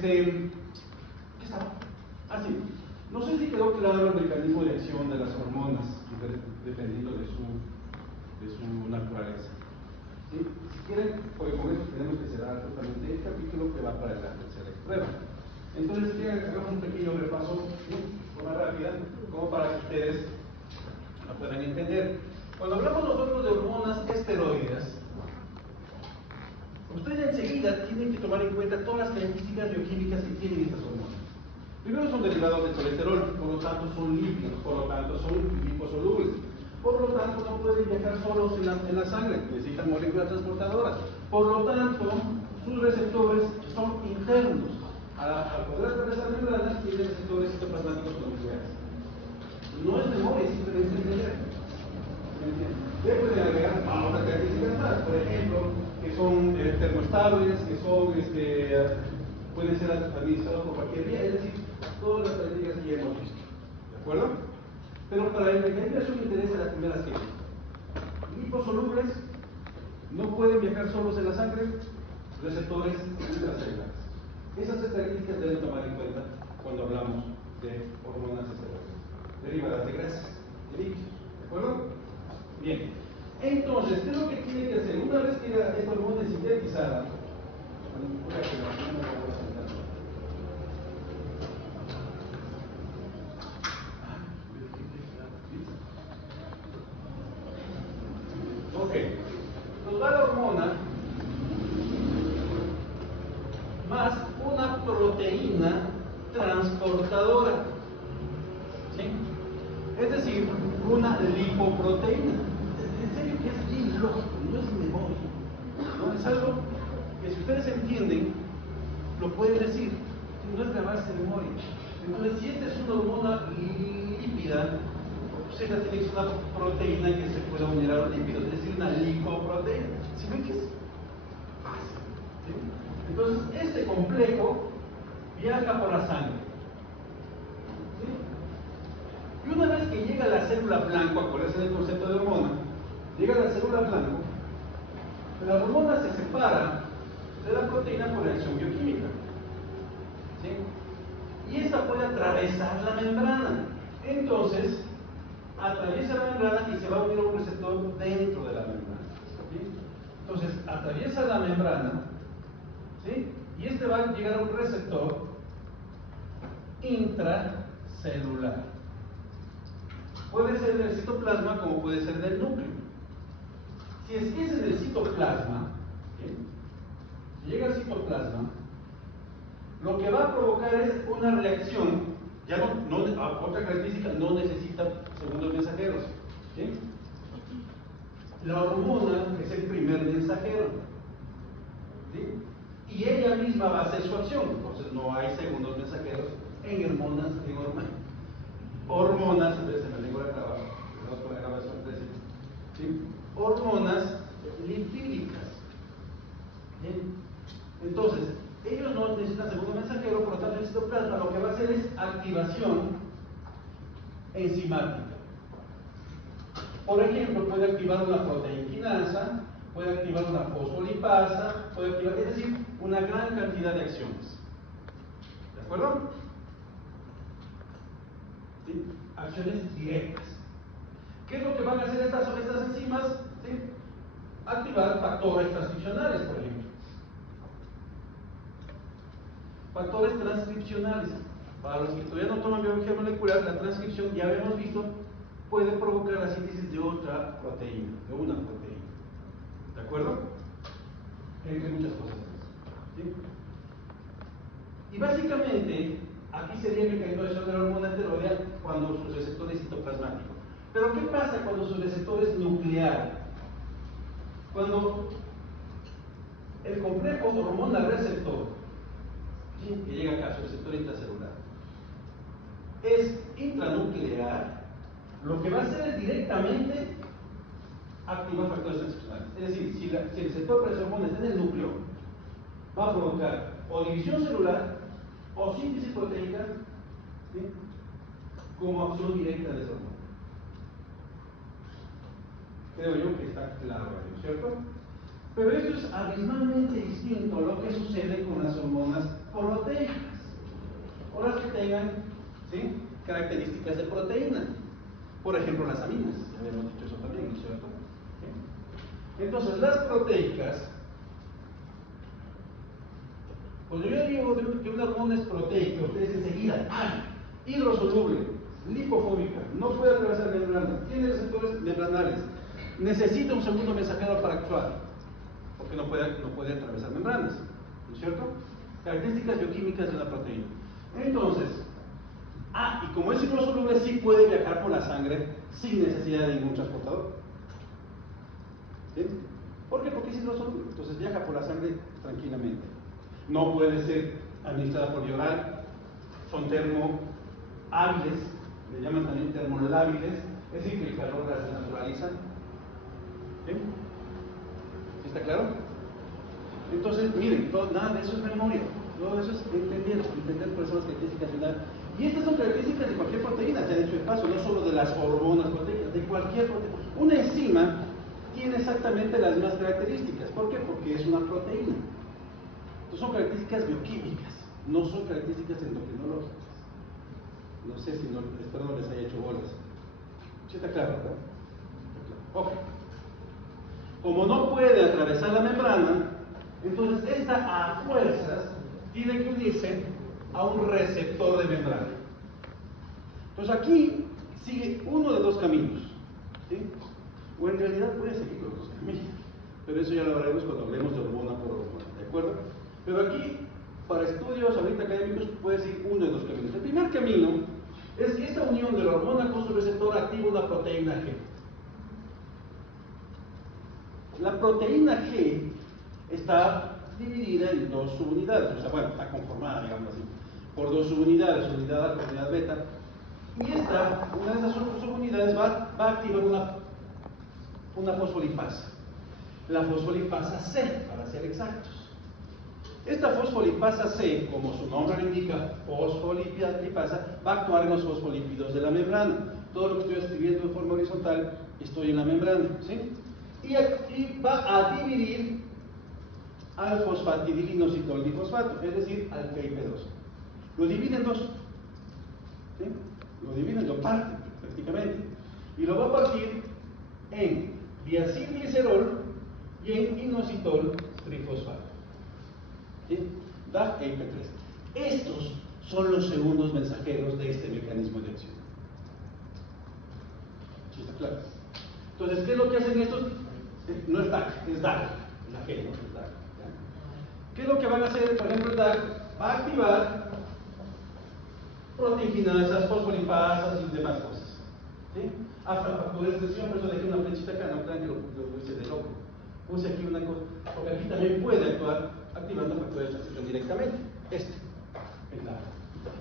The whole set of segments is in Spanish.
¿qué estaba? Ah, sí. No sé si quedó claro el mecanismo de acción de las hormonas, dependiendo de su naturaleza. ¿Sí? Si quieren, porque con esto tenemos que cerrar totalmente el capítulo que va para la tercera prueba. Entonces, si quieren, hagamos un pequeño repaso, ¿sí? De forma rápida, como para que ustedes lo puedan entender. Cuando hablamos nosotros de hormonas esteroides, ustedes enseguida tienen que tomar en cuenta todas las características bioquímicas que tienen estas hormonas. Primero, son derivados del colesterol, por lo tanto son lípidos, por lo tanto son liposolubles. Por lo tanto, no pueden viajar solos en la sangre, necesitan moléculas transportadoras. Por lo tanto, sus receptores son internos. Al poder atravesar membranas, tienen receptores citoplasmáticos nucleares. No es memoria, simplemente es leer. Le pueden agregar a otras características más, por ejemplo, que son termoestables, que son, pueden ser administrados por cualquier vía, es decir, todas las características que ya hemos visto. ¿De acuerdo? Pero para el mecanismo de acción me interesa las primeras que liposolubles, no pueden viajar solos en la sangre, receptores intracelulares. Esas características deben tomar en cuenta cuando hablamos de hormonas esteroides, derivadas de grasas, de lípidos. ¿De acuerdo? Bien. Entonces, ¿qué es lo que tiene que hacer? Una vez que esta hormona es sintetizada, ok, nos da la hormona más una proteína transportadora, ¿sí? Es decir, una lipoproteína. En serio que es bien lógico, no es memoria, ¿no? Es algo que si ustedes entienden, lo pueden decir, no es grabarse de memoria. Entonces, si esta es una hormona lípida, pues esta tiene que ser una proteína que se pueda unir a los lípidos, es decir, una lipoproteína. ¿Sí ven que es fácil? ¿Sí? Entonces, este complejo viaja por la sangre. ¿Sí? Y una vez que llega a la célula blanco, acuérdense del concepto de hormona, llega a la célula blanco, la hormona se separa de la proteína por reacción bioquímica. ¿Sí? Y esta puede atravesar la membrana. Entonces, atraviesa la membrana y se va a unir a un receptor dentro de la membrana. ¿Sí? Entonces, atraviesa la membrana, ¿sí? Y este va a llegar a un receptor intracelular. Puede ser del citoplasma como puede ser del núcleo. Si es que es en el citoplasma, ¿sí? Si llega al citoplasma, lo que va a provocar es una reacción. Ya otra característica, no necesita segundos mensajeros. ¿Sí? La hormona es el primer mensajero. ¿Sí? Y ella misma va a hacer su acción. Entonces no hay segundos mensajeros en hormonas, hormonas, entonces se me lengua la traba, con la grabación, ¿sí? Hormonas lipídicas. ¿Sí? Entonces, ellos no necesitan segundo mensajero, por lo tanto el citoplasma lo que va a hacer es activación enzimática. Por ejemplo, puede activar una proteínquinasa, puede activar una fosfolipasa, puede activar, es decir, una gran cantidad de acciones. ¿De acuerdo? ¿Sí? Acciones directas. ¿Qué es lo que van a hacer estas enzimas? ¿Sí? Activar factores transcripcionales, por ejemplo. Factores transcripcionales. Para los que todavía no toman biología molecular, la transcripción, ya habíamos visto, puede provocar la síntesis de otra proteína, de una proteína. ¿De acuerdo? Entre muchas cosas más. ¿Sí? Y básicamente, aquí sería el mecanismo de acción de la hormona esteroidea cuando su receptor es citoplasmático. Pero ¿qué pasa cuando su receptor es nuclear? Cuando el complejo hormona-receptor, ¿sí? Que llega acá, su receptor intracelular, es intranuclear, lo que va a hacer es directamente activar factores transcripcionales. Es decir, si el receptor para esa hormona está en el núcleo, va a provocar o división celular o síntesis proteica, ¿sí? Como acción directa de esa hormona. Creo yo que está claro, ¿cierto? Pero esto es abismalmente distinto a lo que sucede con las hormonas proteicas, o las que tengan, ¿sí?, características de proteína. Por ejemplo, las aminas, ya habíamos dicho eso también, ¿no es cierto? ¿Sí? Entonces, las proteicas, cuando yo digo que una hormona es proteica, ustedes enseguida, hidrosoluble, lipofóbica, no puede atravesar membranas, tiene receptores membranales, necesita un segundo mensajero para actuar, porque no puede atravesar membranas, ¿no es cierto? Características bioquímicas de la proteína. Entonces, y como es hidrosoluble, sí puede viajar por la sangre sin necesidad de ningún transportador. ¿Sí? ¿Por qué? Porque es hidrosoluble, entonces viaja por la sangre tranquilamente. No puede ser administrada por vía oral, son termohábiles, le llaman también termolábiles, es decir, que el calor las desnaturaliza. ¿Sí? ¿Sí está claro? Entonces, miren, nada de eso es memoria, todo eso es entender por eso las características finales. Y estas son características de cualquier proteína, se ha dicho el paso, no solo de las hormonas proteicas, de cualquier proteína. Una enzima tiene exactamente las mismas características. ¿Por qué? Porque es una proteína. Entonces son características bioquímicas, no son características endocrinológicas. No sé si espero no les haya hecho bolas. ¿Sí está claro, verdad? Ok. Como no puede atravesar la membrana, entonces esta a fuerzas tiene que unirse a un receptor de membrana. Entonces aquí sigue uno de dos caminos, ¿sí? O en realidad puede seguir los dos caminos, pero eso ya lo hablaremos cuando hablemos de hormona por hormona, ¿de acuerdo? Pero aquí, para estudios ahorita académicos, puede seguir uno de dos caminos. El primer camino es que esta unión de la hormona con su receptor activa una proteína G. La proteína G está dividida en dos subunidades, o sea, bueno, está conformada, digamos así, por dos subunidades, unidad alfa y unidad beta. Y una de esas subunidades va a activar una fosfolipasa. La fosfolipasa C, para ser exactos. Esta fosfolipasa C, como su nombre lo indica, fosfolipasa, va a actuar en los fosfolípidos de la membrana. Todo lo que estoy escribiendo de forma horizontal, estoy en la membrana, ¿sí? Y va a dividir al fosfatidilinositol difosfato, es decir, al PIP2. Lo divide en dos, ¿sí? Lo parte prácticamente. Y lo va a partir en diacilglicerol y en inositol trifosfato. ¿Sí? Da PIP3. Estos son los segundos mensajeros de este mecanismo de acción. ¿Sí está claro? Entonces, ¿qué es lo que hacen estos? No es DAC, es DAC, la G, ¿no? Es DAC, ¿ya? ¿Qué es lo que van a hacer? Por ejemplo, el DAC va a activar proteínasas, fosfolipasas y demás cosas. ¿Sí? Factores de expresión, por eso dejé una flechita acá, no crean que lo hice de loco. Puse aquí una cosa, porque aquí también puede actuar activando factores de transcripción directamente. Es DAC.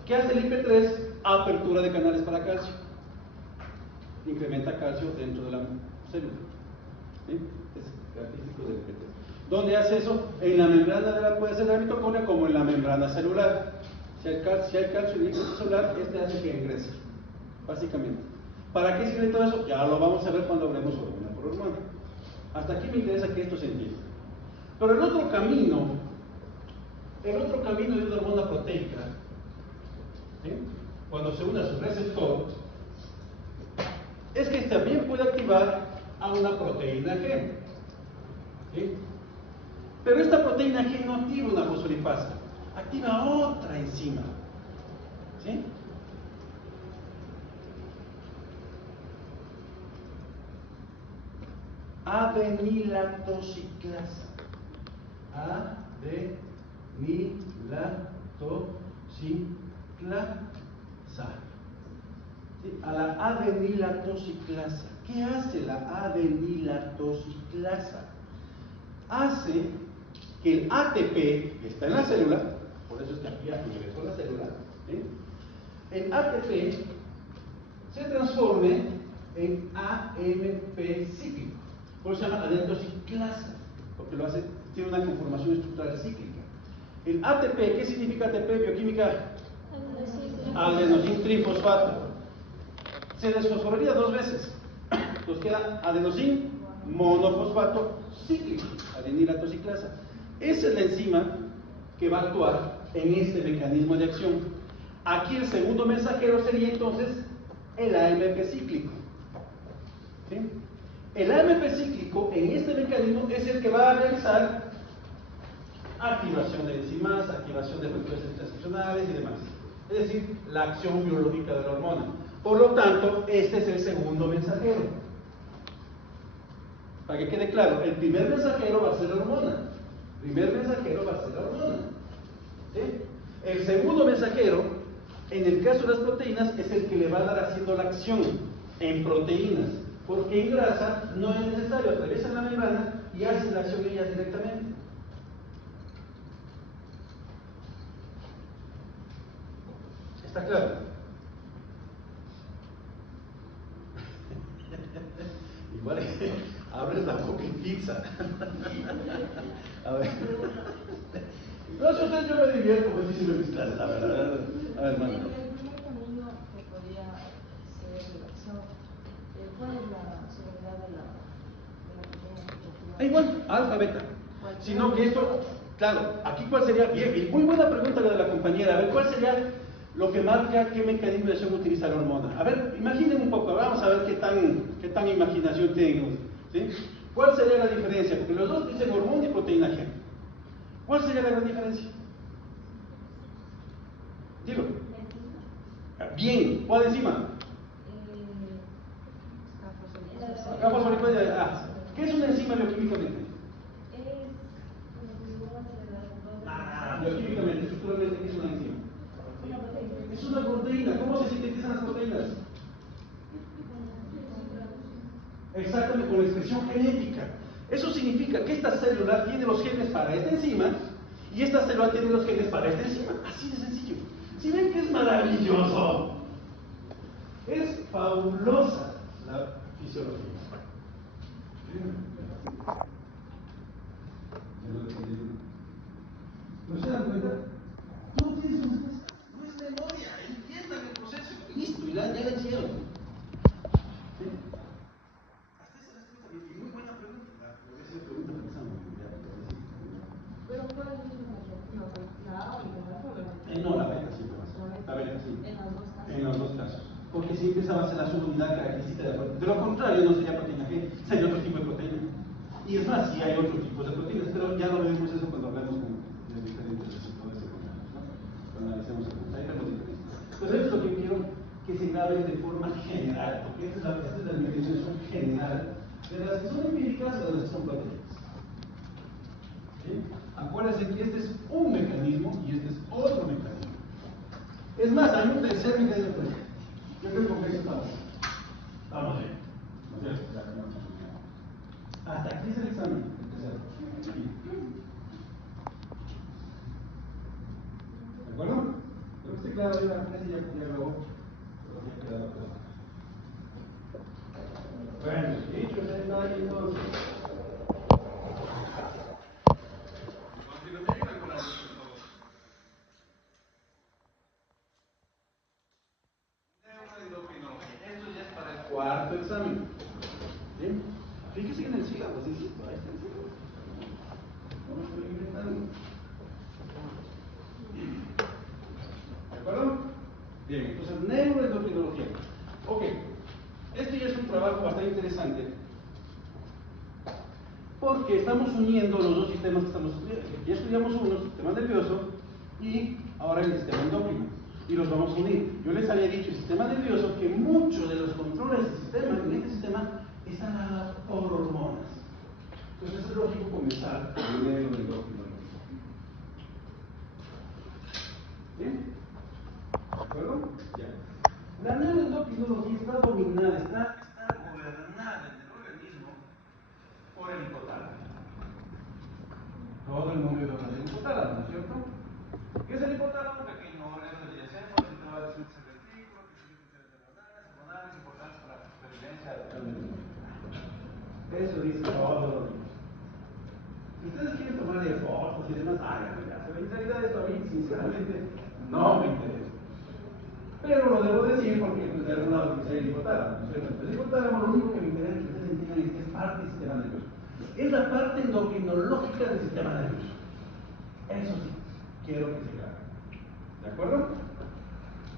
¿Qué hace el IP3? Apertura de canales para calcio. Incrementa calcio dentro de la célula. ¿Sí? Es característico del IP3. ¿Dónde hace eso? En la membrana puede ser de la mitocondria como en la membrana celular. Si hay calcio en el núcleo celular, hace que ingrese, básicamente. ¿Para qué sirve todo eso? Ya lo vamos a ver cuando hablemos hormona por hormona. Hasta aquí me interesa que esto se entienda. Pero el otro camino de una hormona proteica, ¿sí?, cuando se une a su receptor, es que también puede activar a una proteína G. ¿Sí? Pero esta proteína G no activa una fosfolipasa, activa otra enzima. ¿Sí? Adenilatoxiclasa. ¿Sí? A la adenilatoxiclasa. ¿Qué hace la adenilatoxiclasa? Hace que el ATP, que está en la célula, por eso está aquí ingresó la célula, ¿sí?, el ATP se transforme en AMP cíclico. Por eso se llama adenilatoxiclasa, porque lo hace, tiene una conformación estructural cíclica. El ATP, ¿qué significa ATP bioquímica? Adenosín trifosfato. Se desfosforaría dos veces. Nos queda adenosín monofosfato cíclico, adenilatoxiclasa. Esa es la enzima que va a actuar en este mecanismo de acción. Aquí el segundo mensajero sería entonces el AMP cíclico. ¿Sí? El AMP cíclico en este mecanismo es el que va a realizar activación de enzimas, activación de factores transcripcionales y demás. Es decir, la acción biológica de la hormona. Por lo tanto, este es el segundo mensajero. Para que quede claro, el primer mensajero va a ser la hormona. El primer mensajero va a ser la hormona. ¿Sí? El segundo mensajero, en el caso de las proteínas, es el que le va a dar haciendo la acción en proteínas. Porque en grasa no es necesario, atraviesan la membrana y hacen la acción ellas directamente. ¿Está claro? Igual abres la boca y pizza. A ver. No, si ustedes yo me divierto muchísimo en mis clases, la verdad. A ver, hermano. El primer camino que podría ser la acción, ¿cuál es la seguridad de la proteína? Igual, alfa, beta. Sino que esto, claro, aquí cuál sería, bien, y muy buena pregunta la de la compañera, a ver, ¿cuál sería lo que marca qué mecanismo de acción utiliza la hormona? A ver, imaginen un poco, vamos a ver qué tan imaginación tienen, ¿sí? ¿Cuál sería la diferencia? Porque los dos dicen hormona y proteína G. ¿Cuál sería la gran diferencia? Dilo. Bien, ¿cuál encima? Acá fosforicoide. ¿Qué es una enzima bioquímicamente? Bioquímicamente, estructuralmente, ¿qué es una enzima? Es una proteína. ¿Cómo se sintetizan las proteínas? Exactamente, con la expresión genética. Eso significa que esta célula tiene los genes para esta enzima y esta célula tiene los genes para esta enzima. Así de sencillo. ¿Sí ven que es maravilloso? Es fabulosa la fisiología. ¿No se dan cuenta? No tienes no es memoria, entiendan el proceso. Listo, ya lo hicieron. ¿Sí? Hasta esa respuesta, y muy buena pregunta. Voy a hacer pregunta pensando. Pero ¿cuál es la A o la No, la beta siempre va a ser. La beta sí. En los dos casos. En los dos casos. Porque siempre esa va a ser la subunidad característica de la proteína. De lo contrario, no sería proteína G, sería otro tipo de proteína. Y es más, sí hay otros tipos de proteínas, pero ya lo veremos eso cuando hablemos de diferentes receptores secundarios, ¿no? Cuando analicemos el ahí vemos diferentes. Pero eso es lo que quiero que se grabe de forma general, porque esta es la definición general de las que son empíricas y de las que son proteínas. ¿Sí? Acuérdense que este es un mecanismo y este es otro mecanismo. Es más, hay un tercer mecanismo. Yo creo que con eso estamos bien. ¿No es cierto? Hasta aquí es el examen. ¿De acuerdo? Creo que esté claro, ya luego ya queda la pregunta. Bueno, dicho está ahí entonces. Esto ya es para el cuarto examen. ¿Bien? Fíjese en el sílabo, sí, ahí está el sílabo. No me estoy inventando. ¿De acuerdo? Bien, entonces neuroendocrinología. Ok, este ya es un trabajo bastante interesante porque estamos uniendo los dos sistemas que estamos estudiando. Ya estudiamos uno, sistema nervioso, y ahora el sistema endocrino. Y los vamos a unir. Yo les había dicho, el sistema nervioso, que muchos de los controles del sistema, en este sistema, están dados por hormonas. Entonces es lógico comenzar con el neuroendocrinología. ¿Bien? ¿De acuerdo? Ya. La neuroendocrinología está dominada, está gobernada en el organismo por el hipotálamo. Todo el mundo habla del hipotálamo, ¿no es cierto? ¿Qué es el hipotálamo? Pequeño órgano de diacencia, situado al sur del ventrículo, que tiene funciones neuronales importantes para la supervivencia del organismo. Eso dice todo lo mismo. Si ustedes quieren tomarle fotos y demás, háganlo ya. Pero en realidad esto a mí, sinceramente, no me interesa. Pero lo debo decir porque pues, de algún lado quise el hipotálamo. El hipotálamo lo único que me interesa que ustedes entiendan es que es parte del sistema nervioso. Es la parte endocrinológica del sistema nervioso. Eso sí, quiero que se grabe. ¿De acuerdo?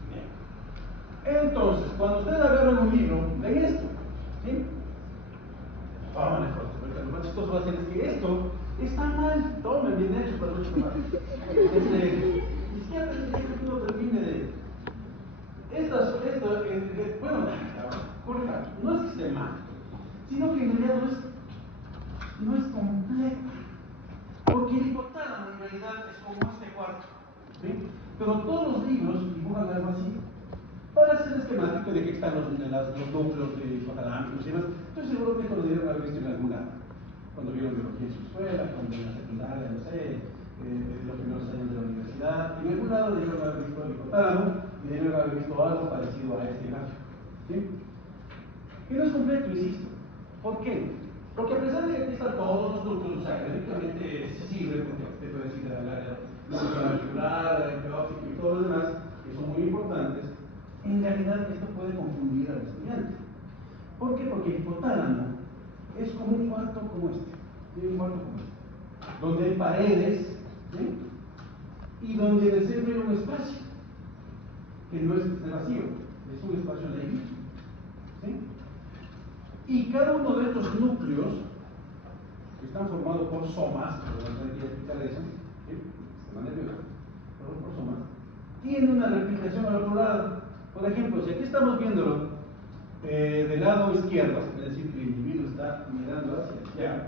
Bien. Entonces, cuando ustedes agarran un libro, ven esto, ¿sí? Tómale foto, porque lo más chistoso va a ser es que esto está mal. Tomen, bien hecho, para mucho más. Ni siquiera que uno termine de. Bueno, Jorge, no es que esté mal, sino que en realidad no es completa. Porque el hipotálamo en realidad es como este cuarto, ¿sí? Pero todos los libros dibujan algo así. Para hacer esquemático de que están los núcleos de hipotalámicos y demás. Estoy seguro que esto lo debieron haber visto en algún lado. Cuando vieron biología en su escuela, cuando en la secundaria, no sé, los primeros años de la universidad. En algún lado debieron haber visto el hipotálamo y debieron haber visto algo parecido a este gráfico, ¿sí? Que no es completo, insisto. ¿Por qué? Porque a pesar de que aquí están todos los núcleos, o sea, efectivamente se sirve, porque usted puede decir del área molecular, embriótico y todo lo demás, que son muy importantes, en realidad esto puede confundir al estudiante. ¿Por qué? Porque el hipotálamo es como un cuarto como este, ¿sí? Un cuarto como este, donde hay paredes, ¿sí? Y donde en el centro hay un espacio, que no es vacío, es un espacio de ahí, ¿sí? Y cada uno de estos núcleos, que están formados por somas, pero no hay que explicar eso, ¿sí? Se van a ver, por somas, tiene una replicación al otro lado. Por ejemplo, si aquí estamos viéndolo del lado izquierdo, es decir, que el individuo está mirando hacia la izquierda,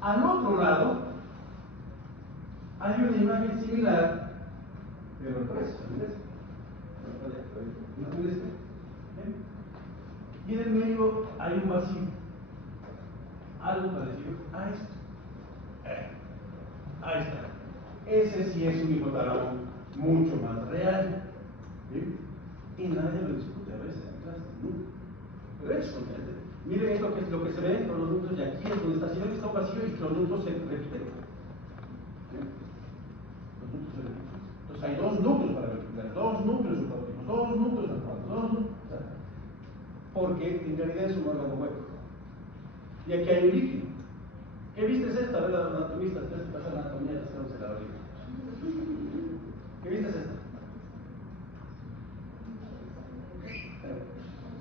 al otro lado hay una imagen similar, pero al revés, ¿no ves? Y en el medio hay un vacío, algo parecido a esto. Ahí está. Ese sí es un hipotálamo mucho más real, ¿sí? Y nadie lo discute a veces en clase, ¿no? Pero es contente. Miren esto que es lo que se ve con los núcleos de aquí, es donde está, si ven que está un vacío y los núcleos se repiten. ¿Sí? Los núcleos se repiten. Entonces hay dos núcleos para replicar, dos núcleos subópticos, dos núcleos actuales, dos núcleos. O sea, porque en realidad es un órgano hueco. Y aquí hay un líquido. ¿Qué viste es esta? A ver, la anatomista, tienes que pasar la anatomía, ya estamos en la orilla. ¿Qué viste es esta?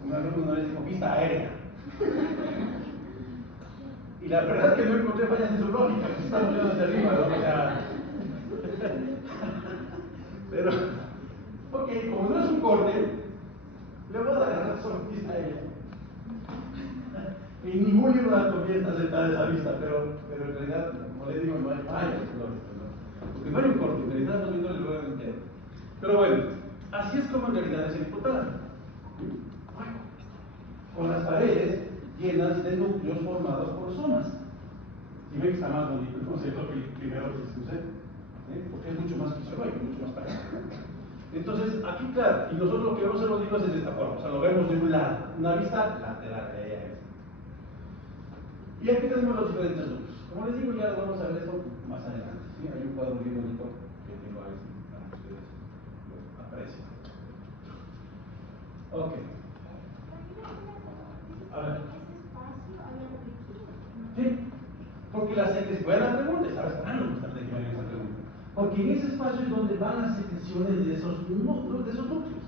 Un alumno una vez dijo vista aérea. Y la verdad es que no encontré fallas en su lógica, que estamos viendo desde arriba, ¿no? O sea, pero, ok, como no es un corte, le voy a dar la razón, vista aérea. En ningún libro de anatomía está aceptada esa vista, pero en realidad, como le digo, no hay fallas lógicas, ¿no? Porque no hay un corte, en realidad estamos viendo el lugar entero. Pero bueno, así es como en realidad es el hipotálamo. Con las paredes llenas de núcleos formados por somas. Y ven que está más bonito el concepto que el primero que se usé, porque es mucho más fisiológico, mucho más práctico. Entonces, aquí claro, y nosotros lo que vemos en los libros es de esta forma, o sea, lo vemos de un lado, una vista lateral de ella. Y aquí tenemos los diferentes núcleos. Como les digo, ya lo vamos a ver esto más adelante. ¿Sí? Hay un cuadro muy bonito que tengo ahí para que ustedes lo aprecien. Ok. A ver. Sí, porque la secreción, buena pregunta, estaba esperando bastante que me hagan esa pregunta. Porque en ese espacio es donde van las secreciones de esos núcleos.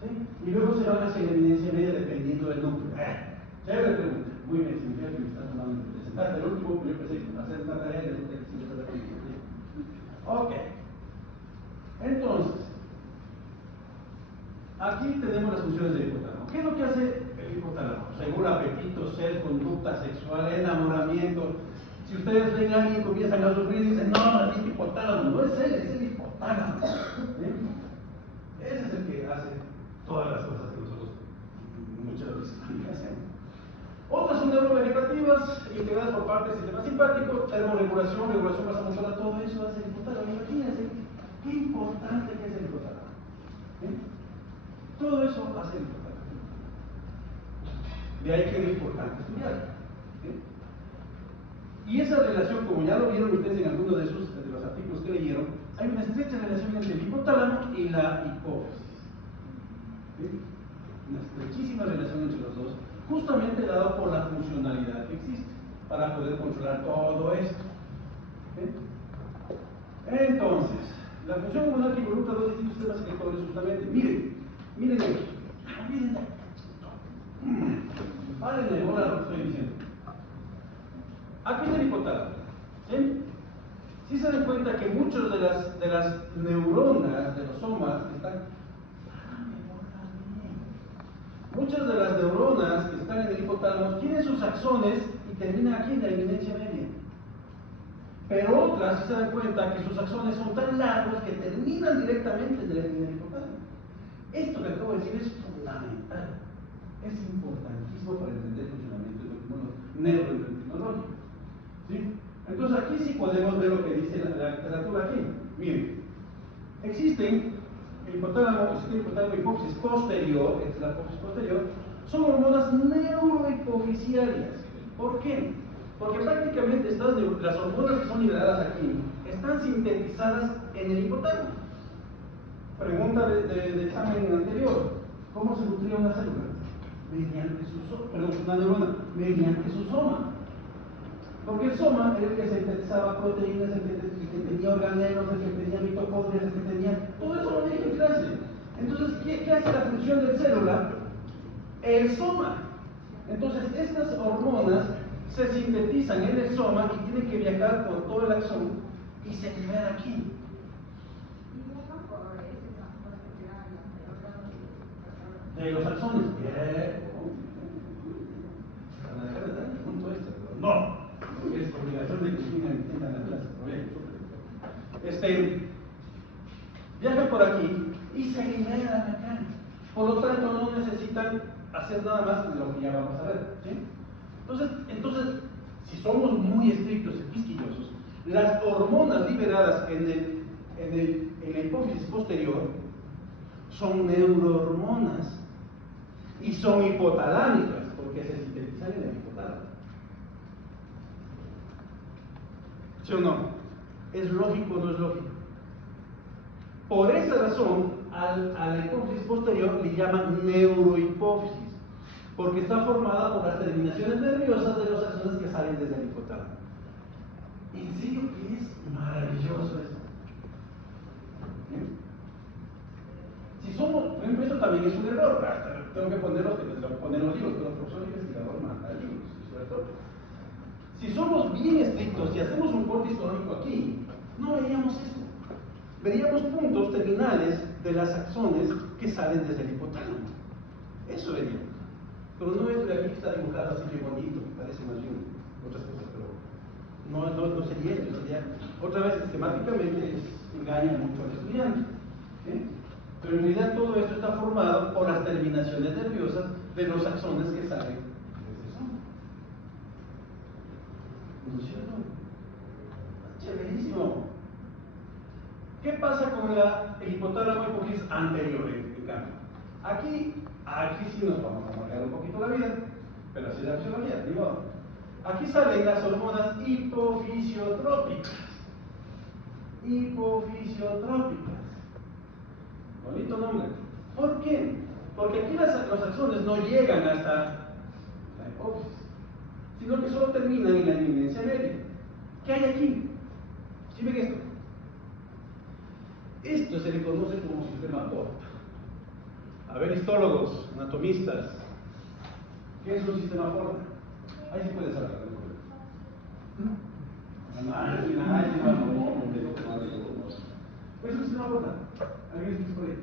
¿Sí? Y luego se van hacia la evidencia media dependiendo del núcleo. Chévere pregunta. Muy bien, significa que me estás tomando de presentarte. El último, yo pensé que hacer una tarea y resulta que sí me está pidiendo. Ok. Entonces, aquí tenemos las funciones del hipotálamo. ¿Qué es lo que hace el hipotálamo? Regula apetito, sed, conducta sexual, enamoramiento. Si ustedes ven a alguien y comienzan a sufrir y dicen, no, es el hipotálamo, no es él, es el hipotálamo. Ese es el que hace todas las cosas que nosotros muchas veces hacemos. Otras son neurovegetativas, integradas por parte del sistema simpático, termorregulación, regulación vasomotora, todo eso hace el hipotálamo. Imagínense qué importante que es el hipotálamo. Todo eso hace el hipotálamo. De ahí que es importante estudiar. Y esa relación, como ya lo vieron ustedes en alguno de los artículos que leyeron, hay una estrecha relación entre el hipotálamo y la hipófisis. Una estrechísima relación entre los dos, justamente dado por la funcionalidad que existe para poder controlar todo esto. Entonces, La función hormonal que involucra dos distintos sistemas secretores justamente. Miren esto. Miren. Párenle bola a lo que estoy diciendo. Aquí está el hipotálamo. ¿Sí? Si se dan cuenta que muchas de las neuronas de los somas están. Muchas de las neuronas que están en el hipotálamo tienen sus axones y terminan aquí en la eminencia media. Pero otras, si se dan cuenta que sus axones son tan largos que terminan directamente en el hipotálamo. Esto que acabo de decir es fundamental. Es importantísimo para entender el funcionamiento neuroendocrinologio. ¿Sí? Entonces aquí sí podemos ver lo que dice la literatura aquí. Miren, existen el hipotálamo hipófisis posterior, esta es la hipófisis posterior, son hormonas neurohipofisiarias. ¿Por qué? Porque prácticamente las hormonas que son liberadas aquí están sintetizadas en el hipotálamo. Pregunta de examen anterior: ¿cómo se nutría una célula? Mediante una neurona, mediante su soma. Porque el soma era el que sintetizaba proteínas, el que tenía organelos, el que tenía mitocondrias, el que tenía. Todo eso lo dije en clase. Entonces, ¿qué hace la función del célula? El soma. Entonces, estas hormonas se sintetizan en el soma y tienen que viajar por todo el axón y se liberan aquí. De los axones. Van a dejar de dar el punto este, pero no. Es obligación de que entiendan la clase. Viajan por aquí y se liberan acá. Por lo tanto, no necesitan hacer nada más de lo que ya vamos a ver. ¿Sí? Entonces, si somos muy estrictos y quisquillosos, las hormonas liberadas en la hipófisis posterior son neurohormonas y son hipotalámicas porque se sintetizan en el hipotálamo. ¿Sí o no? ¿Es lógico o no es lógico? Por esa razón, a la hipófisis posterior le llaman neurohipófisis, porque está formada por las terminaciones nerviosas de los axones que salen desde el hipotálamo. En serio que es maravilloso eso. Si somos, por ejemplo, esto también es un error. Tengo que poner los libros, pero el profesor investigador manda libros, ¿cierto? Si somos bien estrictos y hacemos un corte histórico aquí, no veríamos esto. Veríamos puntos terminales de las axones que salen desde el hipotálamo. Eso veríamos. Pero no es de aquí que está dibujado así que bonito, que parece más bien otras cosas, pero no sería esto, sería otra vez sistemáticamente engaña mucho al estudiante. ¿Sí? Pero en realidad todo esto está formado por las terminaciones nerviosas de los axones que salen desde el soma. ¿No es cierto? Chéverísimo. ¿Qué pasa con el hipotálamo hipófisis anterior, en cambio? Aquí sí nos vamos a marcar un poquito la vida, pero así es la fisiología, ni modo. Aquí salen las hormonas hipofisiotrópicas. Hipofisiotrópicas. Bonito nombre. ¿Por qué? Porque aquí los axones no llegan hasta la hipófisis, sino que solo terminan en la eminencia media. ¿Qué hay aquí? ¿Sí ven esto? Esto se le conoce como sistema porta. A ver, histólogos, anatomistas, ¿qué es un sistema porta? Ahí sí puedes hablar. ¿Qué es un sistema porta? ¿Alguien se por ahí?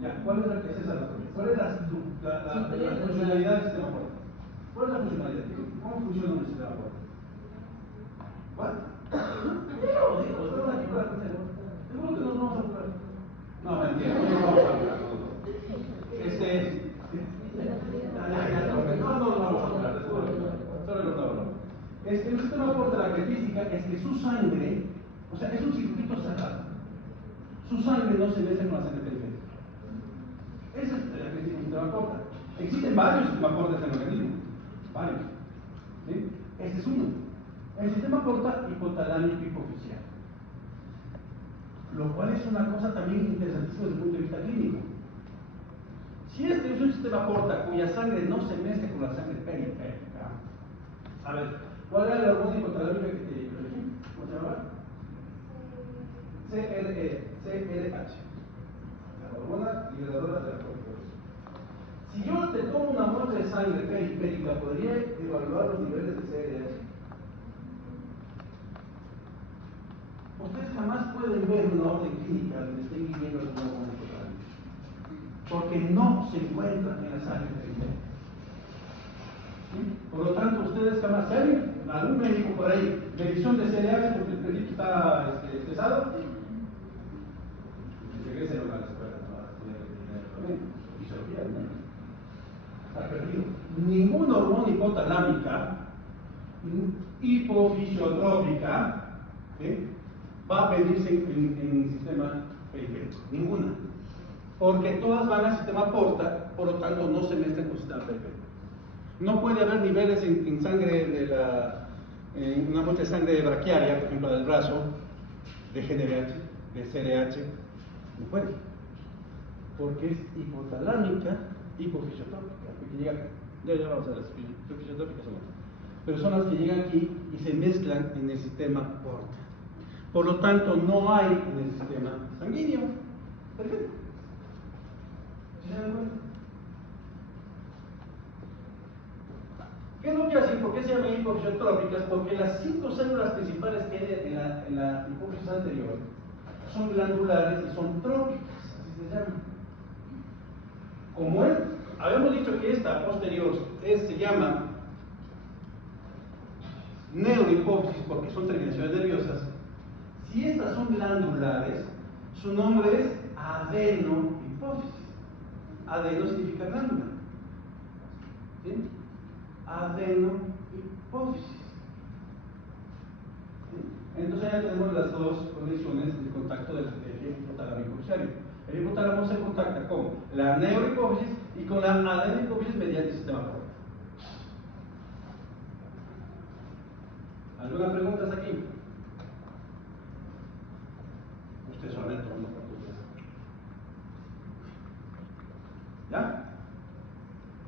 Ya, ¿cuál es la anatomía? ¿Cuál es la funcionalidad del sistema porta? ¿Cuál es la funcionalidad? ¿Cómo funciona un sistema porta? ¿Cuál? Digo, aquí para hacerlo. Seguro que nos vamos a apurar. No, mentira, no nos vamos a apurar. No nos vamos a apurar, seguro. Solo lo hablo. El sistema porta, la característica es que su sangre, o sea, es un circuito cerrado. Su sangre no se mezcla con la sangre periférica. Esa es la característica del sistema porta. Existen varios sistemas portas en el organismo. Varios. ¿Sí? Este es uno. El sistema porta hipotalámico hipofisial. Lo cual es una cosa también interesantísima desde el punto de vista clínico. Si este es un sistema porta cuya sangre no se mezcla con la sangre periférica, a ver, ¿cuál era la hormona hipotalámica que te dije? se llama? CRH, la hormona liberadora de la cortisol. Si yo te tomo una muestra de sangre periférica, ¿podría evaluar los niveles de CRH? Ustedes jamás pueden ver una orden clínica donde estén viviendo alguna hormona hipotalámica, porque no se encuentra en la sangre periférica. ¿Sí? Por lo tanto, ustedes jamás, si hay algún médico por ahí, medición de CRH porque el perito está estresado, regresen a la escuela, ¿no? A estudiar fisiología, ¿no? Está perdido. Ninguna hormona hipotalámica, hipofisiotrópica, ¿sí?, va a pedirse en el sistema periférico. Ninguna. Porque todas van al sistema porta, por lo tanto no se mezclan con el sistema periférico. No puede haber niveles en sangre en una muestra de sangre braquiaria, por ejemplo, del brazo, de GnRH, de CRH, no puede. Porque es hipotalámica, hipofisiotrópica, que llega, ya vamos a ver, las fisiotrópicas son otras, pero son las que llegan aquí y se mezclan en el sistema porta. Por lo tanto, no hay en el sistema sanguíneo. Perfecto. ¿Sí se dan cuenta? ¿Qué es lo que hacen? ¿Por qué se llaman hipofisiotrópicas? Porque las 5 células principales que hay en la hipófisis anterior son glandulares y son trópicas, así se llaman. Como habíamos dicho que esta posterior se llama neurohipófisis porque son terminaciones nerviosas. Si estas son glandulares, su nombre es adenohipófisis. Adeno significa glándula. ¿Sí? Adenohipófisis. ¿Sí? Entonces ya tenemos las dos condiciones de contacto del eje hipotálamo hipofisario. El hipotálamo se contacta con la neurohipófisis y con la adenohipófisis mediante el sistema porta. ¿Alguna pregunta hasta aquí? Usted solamente uno por ¿ya?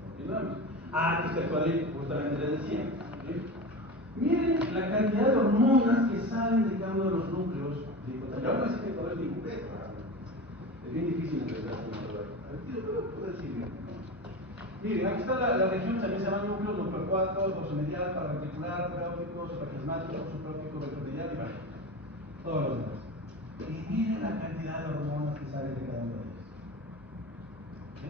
Continuamos. Que este cuadrito justamente les decía. ¿Sí? Miren la cantidad de hormonas que salen de cada uno de los núcleos de hipotálamo. Ahora sí que el cuadro es incompleto. Es bien difícil entender cómo puedo decirlo. Miren, aquí está la región, también se llama núcleos, núcleo 4, dorso medial, paraventricular, preóptico, supraplasmático, subpróptico, ventromedial y bajo. Todos los demás. Y miren la cantidad de hormonas que salen de cada uno de ellos. ¿Sí?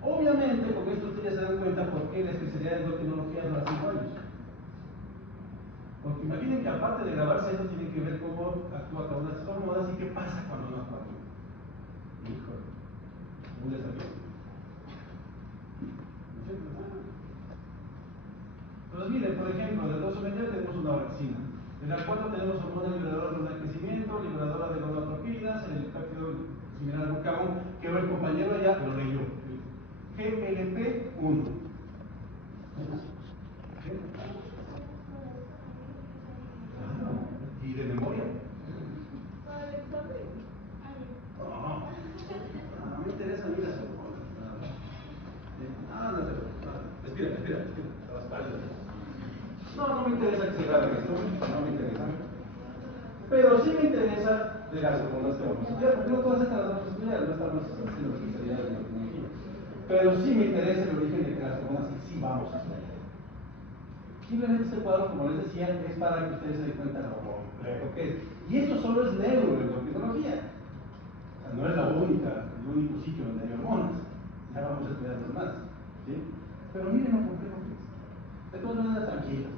Obviamente, con esto ustedes se dan cuenta por qué la especialidad de endocrinología dura 5 años. Porque imaginen que aparte de grabarse esto, tienen que ver cómo actúa cada una de estas hormonas y qué pasa cuando no actúa. Híjole, un desafío. Entonces miren, por ejemplo, del dorso medial tenemos una orexina. En la cual tenemos hormona liberadora de crecimiento, liberadora de gonadotropinas, el péptido similar al glucagón, que el compañero ya lo leyó. GLP-1. Claro, y de memoria. No me interesa a mí las hormonas. Respira. No me interesa que se grabe esto, no me interesa. Pero sí me interesa de las hormonas que vamos a estudiar, porque no todas estas las vamos a estudiar, no estamos haciendo especialidad de endocrinología. Pero sí me interesa el origen de las hormonas que sí vamos a estudiar. Simplemente este cuadro, como les decía, es para que ustedes se den cuenta de lo complejo que es. Y esto solo es neuroendocrinología. O sea, no es la única, el único sitio donde hay hormonas. Ya vamos a estudiar los demás. ¿Sí? Pero miren lo complejo que es. De todas maneras, tranquilos.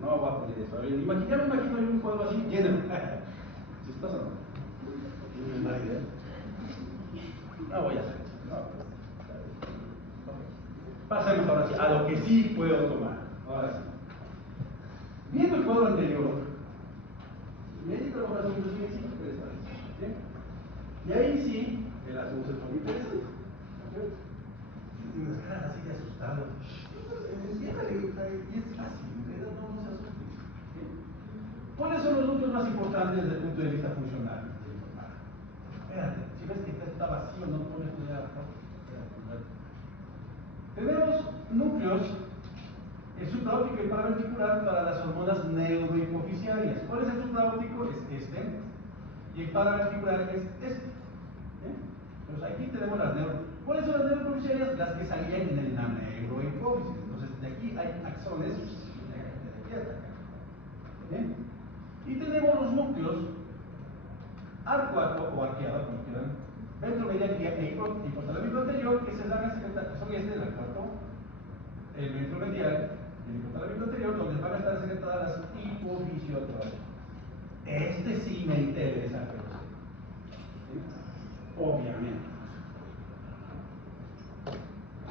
No voy a poner eso. Ya me imagino yo un cuadro así lleno. ¿Chistoso no? No es mala idea. No voy a hacer eso. No. Pasemos ahora sí a lo que sí puedo tomar. Ahora sí. Viendo el cuadro anterior, me di la operación de 25 ¿sí? Y ahí sí, el asunto es muy interesante. Unas caras así de asustado. Y es fácil, no se asusten. ¿Sí? ¿Cuáles son los núcleos más importantes desde el punto de vista funcional? Espérate, si ves que está vacío, no puedes poner acá. Tenemos núcleos supraóptico y paraventricular para las hormonas neurohipofisiarias. ¿Cuál es el supraóptico? Es este. Y el paraventricular es este. Entonces aquí tenemos las ¿Cuáles son las neurohipofisiarias? Las que salían en la neurohipófisis. Entonces de aquí hay axones de aquí hasta acá. ¿Bien? Y tenemos los núcleos arcuato o arqueado, como quieran, ventromedial y hipotalámico anterior, que se dan a secretar, que son el arcuato, el ventromedial y el hipotalámico anterior, donde van a estar secretadas las hipofisiotoras. Este sí me interesa, pero ¿sí? Obviamente.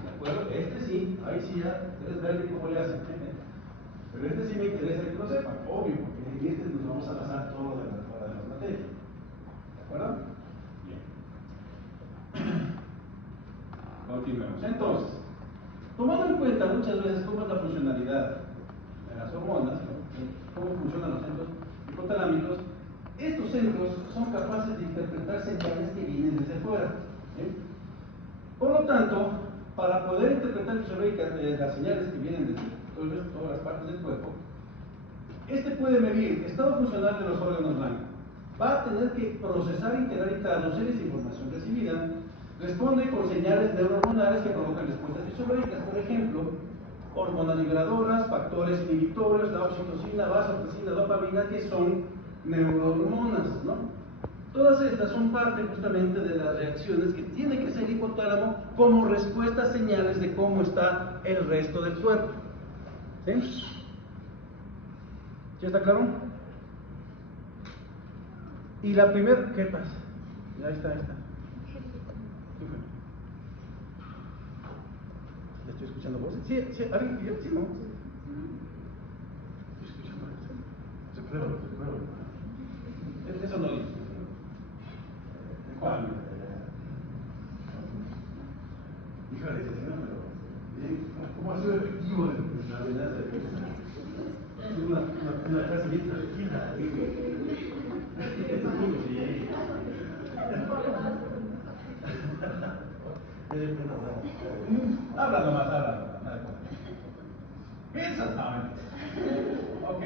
¿De acuerdo? Este sí, ahí sí ya, ustedes ven cómo le hacen. Pero este sí me interesa que lo sepan, obvio, porque en este nos vamos a pasar todo de las materias. ¿De acuerdo? Bien. Continuemos. Entonces, tomando en cuenta muchas veces cómo es la funcionalidad de las hormonas, cómo funcionan los centros hipotalámicos, estos centros son capaces de interpretar señales que vienen desde fuera. Por lo tanto, para poder interpretar las señales que vienen desde todas las partes del cuerpo, este puede medir estado funcional de los órganos blancos, va a tener que procesar, integrar y traducir esa información recibida, responde con señales neurohormonales que provocan respuestas fisiológicas, por ejemplo, hormonas liberadoras, factores inhibitores, la oxitocina, vasopresina, dopamina, que son neurohormonas, ¿no? Todas estas son parte justamente de las reacciones que tiene que hacer el hipotálamo como respuesta a señales de cómo está el resto del cuerpo. ¿Sí? ¿Ya está claro? Y la primera, ¿qué pasa? Ahí está. ¿Le estoy escuchando voces? Sí, ¿alguien? Sí, ¿no? Estoy escuchando voces. Se prueba. Eso no dice. ¿Cuál? Híjole, pero ¿cómo ha sido efectivo la amenaza de una clase bien tranquila? Habla nomás. Exactamente. Ok,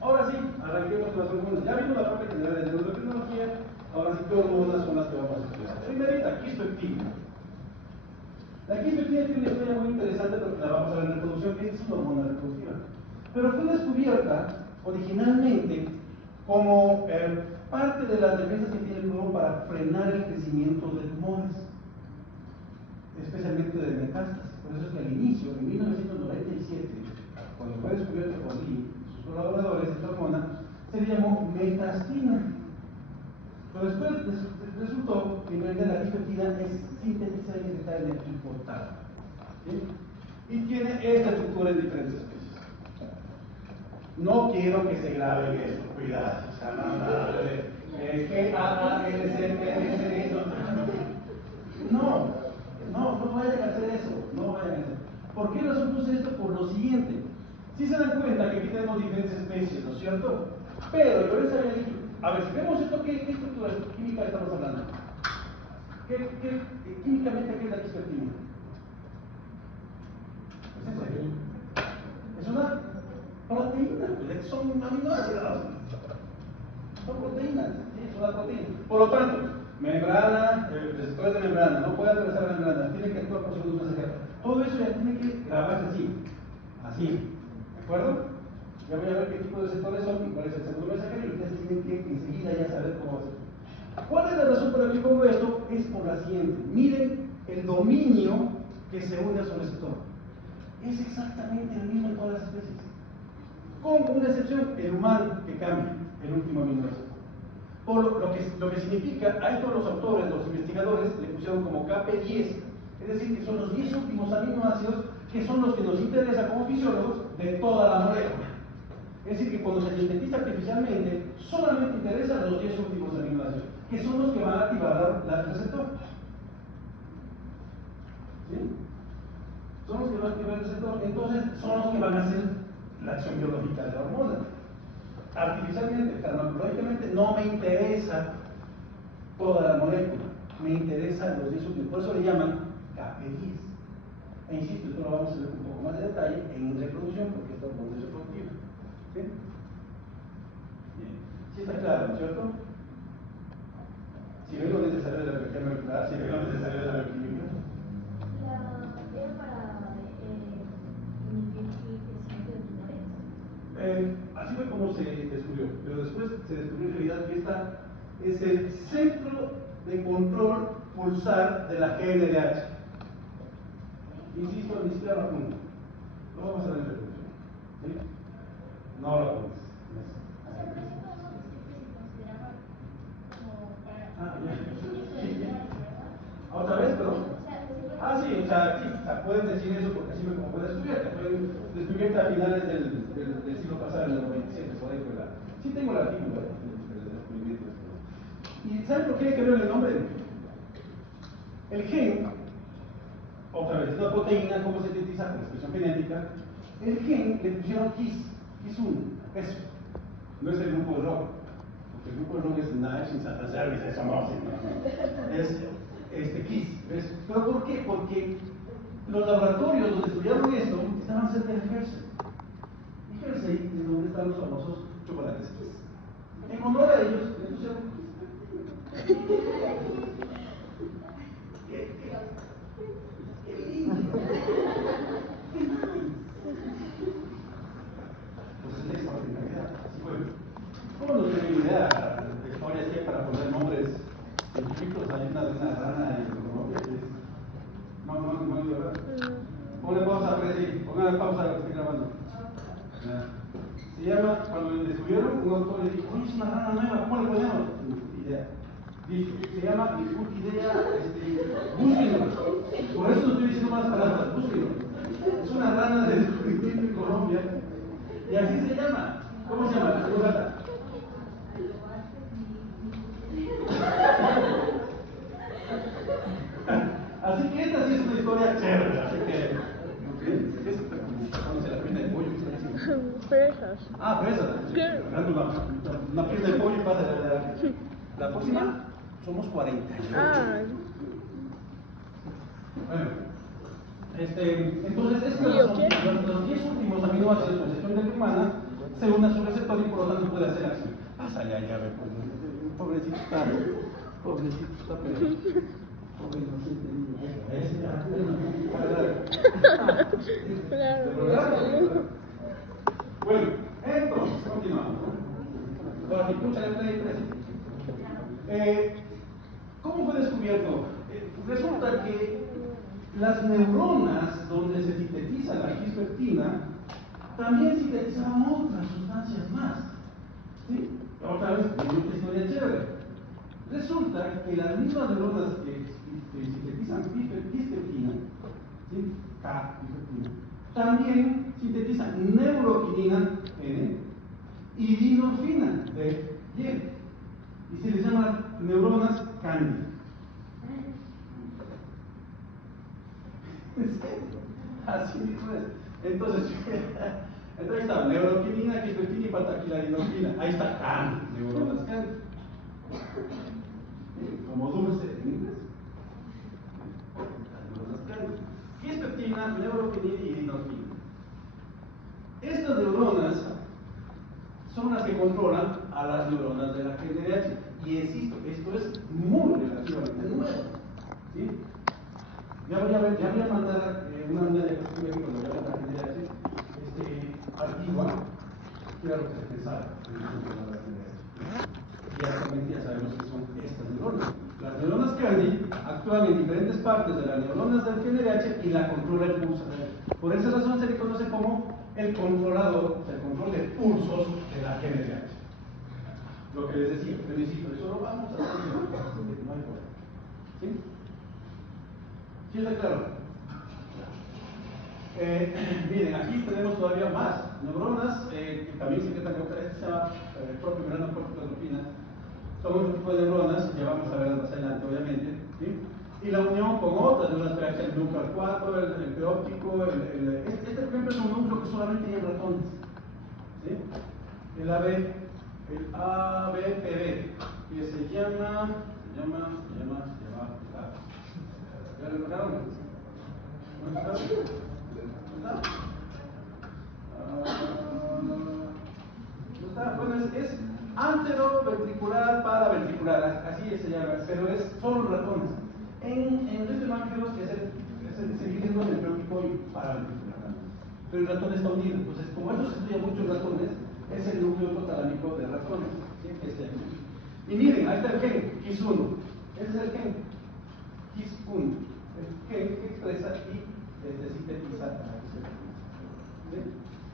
ahora sí, arranquemos con las hormonas. Ya vimos la parte general de neuroendocrinología, ahora sí, ¿qué hormonas son las que vamos a estudiar? Primerita, quistoactina. La quistoactina tiene una historia muy interesante porque la vamos a ver en reproducción, que es una hormona reproductiva. Pero fue descubierta originalmente como parte de las defensas que tiene el cuerpo para frenar el crecimiento de tumores, especialmente de metástasis. Por eso es que al inicio, en 1997, cuando fue descubierta por Lee y sus colaboradores, esta hormona se le llamó metastina. Pero después resultó que en realidad la quistoactina es sintetizada y secretada en el hipotálamo. ¿Sí? Y tiene esta estructura en diferentes especies. No quiero que se graben esto, cuidado. O sea, no vayan a hacer eso. ¿Por qué razón puse esto? Por lo siguiente. Si se dan cuenta que aquí tenemos diferentes especies, ¿no es cierto? Pero yo les había dicho, a ver, si vemos esto, ¿qué estructura química estamos hablando? Químicamente, ¿qué es la quistoactina? Es una proteína, son aminoácidos. Son proteínas, ¿sí? Es una proteína. Por lo tanto, membrana, receptores de membrana, no puede atravesar la membrana, tiene que actuar por segundos mensajeros. Todo eso ya tiene que grabarse así, ¿de acuerdo? Ya voy a ver qué tipo de receptores son y cuál es el segundo mensajero y ustedes tienen que enseguida ya saber cómo hacer. ¿Cuál es la razón por la que pongo esto? Es por la siguiente. Miren el dominio que se une a su receptor. Es exactamente el mismo en todas las especies. Con una excepción, el humano, que cambia el último aminoácido. Por lo que significa, a esto los autores, los investigadores, le pusieron como KP10, es decir, que son los 10 últimos aminoácidos que son los que nos interesan como fisiólogos de toda la molécula. Es decir, que cuando se sintetiza artificialmente, solamente interesan los 10 últimos aminoácidos, que son los que van a activar la receptor. ¿Sí? Son los que van a activar el receptor, entonces son los que van a hacer la acción biológica de la hormona. Artificialmente, farmacológicamente, no me interesa toda la molécula, me interesan los 10 últimos, por eso le llaman KP10. E insisto, esto lo vamos a ver un poco más de detalle en reproducción, porque esto no es reproductivo. ¿Sí? Bien. ¿Sí está claro, no es cierto? Si ven lo necesario de la biología molecular, si ven lo necesario de la bioquímica. Era para inhibir el crecimiento de tumores. Así fue como se descubrió, pero después se descubrió en realidad que esta es el centro de control pulsar de la GNRH. Insisto, ni siquiera lo apunto. Lo vamos a ver en reproducción. ¿Sí? No lo apuntes. ¿Otra vez, perdón? Sí, o sea, pueden decir eso porque así fue como fue descubierta. Fue descubierta a finales del siglo pasado, en el 97, por ahí fue la. Sí tengo el artículo del descubrimiento. ¿Y saben por qué hay que ver el nombre? El gen, otra vez, es una proteína, ¿cómo se sintetiza? Por expresión genética. El gen le pusieron KISS1, eso. No es el grupo de rock. Porque el grupo de rock es Nash, Santa Service, eso no, es KISS. ¿Ves? ¿Pero por qué? Porque los laboratorios donde estudiaron esto estaban cerca de Hershey. Y Hershey es donde están los famosos chocolates KISS. En honor a ellos, le pusieron KISS. ¡Qué lindo! Pues es la extraordinariedad. Así fue. ¿Cómo no tengo idea de historia así para poner nombres científicos? Hay una de una rana en Colombia que es. No, ¿verdad? Ponle pausa, Presi. Ponle pausa a lo que estoy grabando. Se llama, cuando le descubrieron, un autor le dijo: oye, es una rana nueva, ¿cómo le ponemos? Idea. Dice, se llama Idea, búsquenlo. Por eso no estoy diciendo más palabras, búsquenlo. Es una rana de descubrimiento en Colombia. Y así se llama. ¿Cómo se llama? Rata. Así que esta sí es una historia chévere. Así que, ¿conoce la pierna de pollo? Fresas. Fresas. ¿Qué? Una pierna de pollo y pasa la próxima. Somos 48. Bueno, entonces estos son los 10 últimos aminoácidos con excepción de la humana se unen a su receptor y por lo tanto puede hacer acción. Pásale allá, pobrecito está, pero bueno, entonces continuamos. Ahora, escucha el play. ¿Cómo fue descubierto? Resulta que las neuronas donde se sintetiza la quispeptina también sintetizaban otras sustancias más. ¿Sí? Otra vez, una historia chévere. Resulta que las mismas neuronas que sintetizan quispeptina, ¿sí? K-quispeptina, también sintetizan neuroquinina, N, y dinorfina, D, Y. Y se les llama neuronas cándida. Así mismo es. Entonces ahí está, neuroquinina, quispeptina y pataquilaridorfina. Ahí está, CAN, neuronas CAN. Como dulce en inglés. Neuronas CAN. Quispeptina, neuroquinina y dinorfina. Estas neuronas son las que controlan a las neuronas de la GNRH. Y insisto, esto es muy relativamente nuevo. ¿Sí? Ya voy a mandar una diapositiva aquí cuando veamos la GNRH antigua, que era lo que se pensaba en el función de la GNRH. Y actualmente ya sabemos que son estas neuronas. Las neuronas Candy actúan en diferentes partes de las neuronas del GNRH y la controla el pulso. Por esa razón se le conoce como el controlador, o sea, el control de pulsos de la GNRH. Lo que les decía, pero insisto, eso lo vamos a hacer en el caso de que no hay problema. ¿Sí? ¿Sí está claro? Miren, aquí tenemos todavía más neuronas que también secretan corteza. Esta se llama propio melanocorticotropina. Son otro tipo de neuronas, ya vamos a ver más adelante, obviamente. ¿Sí? Y la unión con otras neuronas, el núcleo 4, el preóptico, este por ejemplo es un núcleo que solamente hay en ratones. ¿Sí? El ABPB, que se llama. ¿Ya lo lograron? ¿Dónde está? ¿Dónde está? Bueno, es anteroventricular paraventricular, así se llama, pero son los ratones. En este mamíferos es el índice neurológico y paraventricular. Pero el ratón está unido. Entonces, como esto se estudia mucho en ratones, es el núcleo hipotalámico de ratones. ¿Sí? Y miren, ahí está el gen, KIS1. Ese es el gen, KIS1. El gen que expresa y sintetiza. ¿Sí?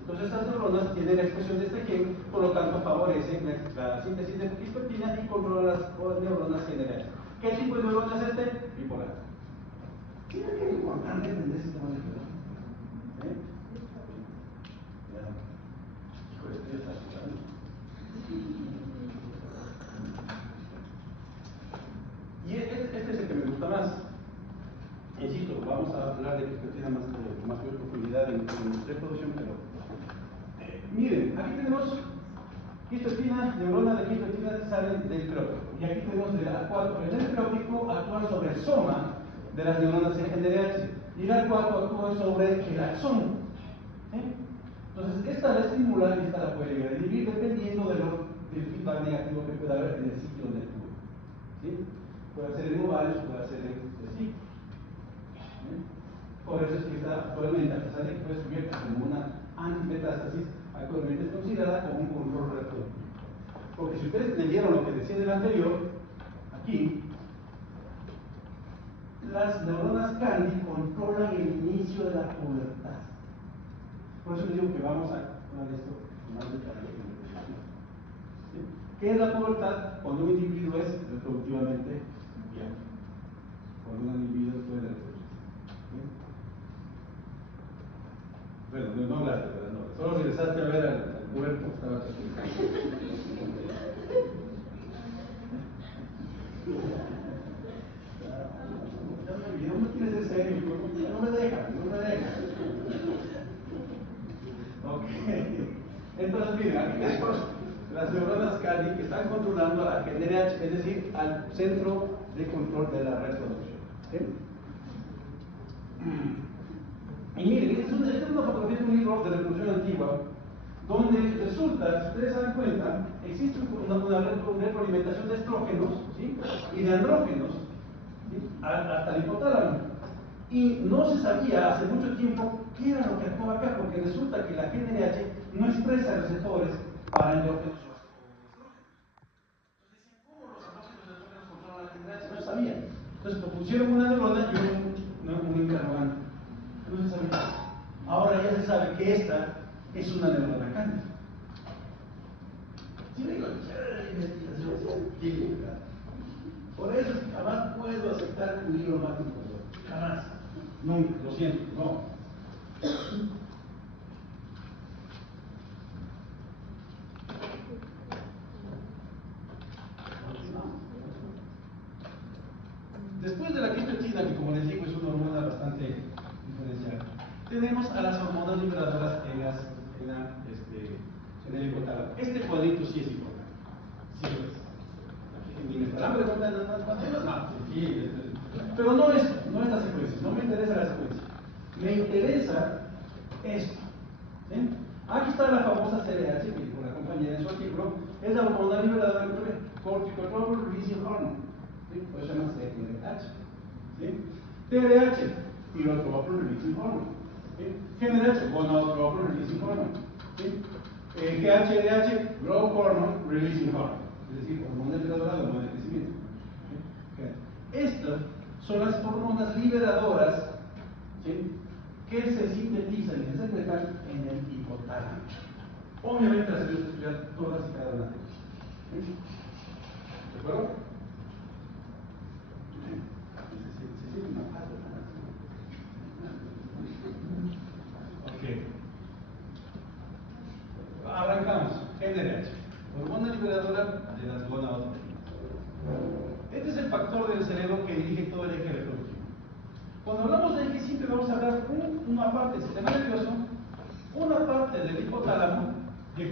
Entonces, estas neuronas tienen la expresión de este gen, por lo tanto, favorecen la síntesis de quispeptina y controlan las neuronas generales. ¿Qué tipo de neurona es este? Bipolar. Mira qué importante entender este sistema nervioso. Y este es el que me gusta más. Insisto, vamos a hablar de quispeptina más profundidad en reproducción, pero miren, aquí tenemos quispeptina, neurona de quispeptina salen del preóptico. Y aquí tenemos el preóptico actúa sobre el soma de las neuronas en GNRH y el arcuato actúa sobre el axón. Entonces, esta la estimula y esta la puede llegar a inhibir dependiendo del feedback negativo que pueda haber en el sitio donde actúa. ¿Sí? Puede ser en ovarios, puede ser en testículos. Por eso es que está actualmente, a pesar de que fue descubierta como una antimetástasis, actualmente es considerada como un control reproductivo. Porque si ustedes leyeron lo que decía del anterior, aquí, las neuronas Candy controlan el inicio de la pubertad. Por eso les digo que vamos a hablar de esto con más detalle. ¿Sí? ¿Qué es la pubertad? Cuando un individuo es reproductivamente viable. Cuando un individuo puede reproducirse. ¿Sí? Bueno, no hablaste, ¿verdad? No. Solo regresaste a ver al cuerpo que estaba aquí. No quieres ser serio, no me deja. Ok. Entonces, miren, aquí tenemos las neuronas Candy que están controlando a la GNRH, es decir, al centro de control de la reproducción. ¿Sí? Y miren, esta es una fotografía de un libro de reproducción antigua, donde resulta, si ustedes se dan cuenta, existe una retroalimentación de estrógenos, ¿sí? Y de andrógenos, ¿sí? Hasta el hipotálamo. Y no se sabía hace mucho tiempo qué era lo que actuaba acá, porque resulta que la GNRH no expresa receptores para andrógenos o estrógenos. Entonces decían, ¿cómo los andrógenos y estrógenos controlan la GNRH? No se sabía. Entonces propusieron una neurona y un interrogante. No se sabía. Ahora ya se sabe que esta es una neurona cándida. Si digo, investigación científica. Por eso jamás puedo aceptar un libro mágico. Jamás. Nunca, lo siento, no. Después de la quispeptina, que como les digo es una hormona bastante diferencial, tenemos a las hormonas liberadoras en el hipotálamo. Este cuadrito sí es importante. Sí lo es. Ni me estarán preguntando nada. Sí, pero no esta secuencia, no me interesa la secuencia. Me interesa esto. ¿Sí? Aquí está la famosa CRH, que dijo la compañera en su artículo, es la hormona liberadora de corticotropic releasing hormone. ¿Sí? Por eso se llama CRH. ¿Sí? TRH, thyrotropic releasing hormone. ¿Sí? GnRH, gonadotropin releasing hormone. ¿Sí? GHRH, growth hormone releasing hormone. Es decir, hormona liberadora de hormona de crecimiento. ¿Sí? Estas son las hormonas liberadoras, ¿sí? Que se sintetizan y se secretan en el hipotálamo. Obviamente las debemos estudiar todas y cada una de ellas. ¿Sí? ¿De acuerdo? Se siente una paz, ¿verdad? Ok. Arrancamos. GnRH, hormona liberadora de las gonadotropinas. Este es el factor del cerebro que dirige todo el eje reproductivo. Cuando hablamos del eje siempre vamos a hablar una parte del sistema nervioso, una parte del hipotálamo, de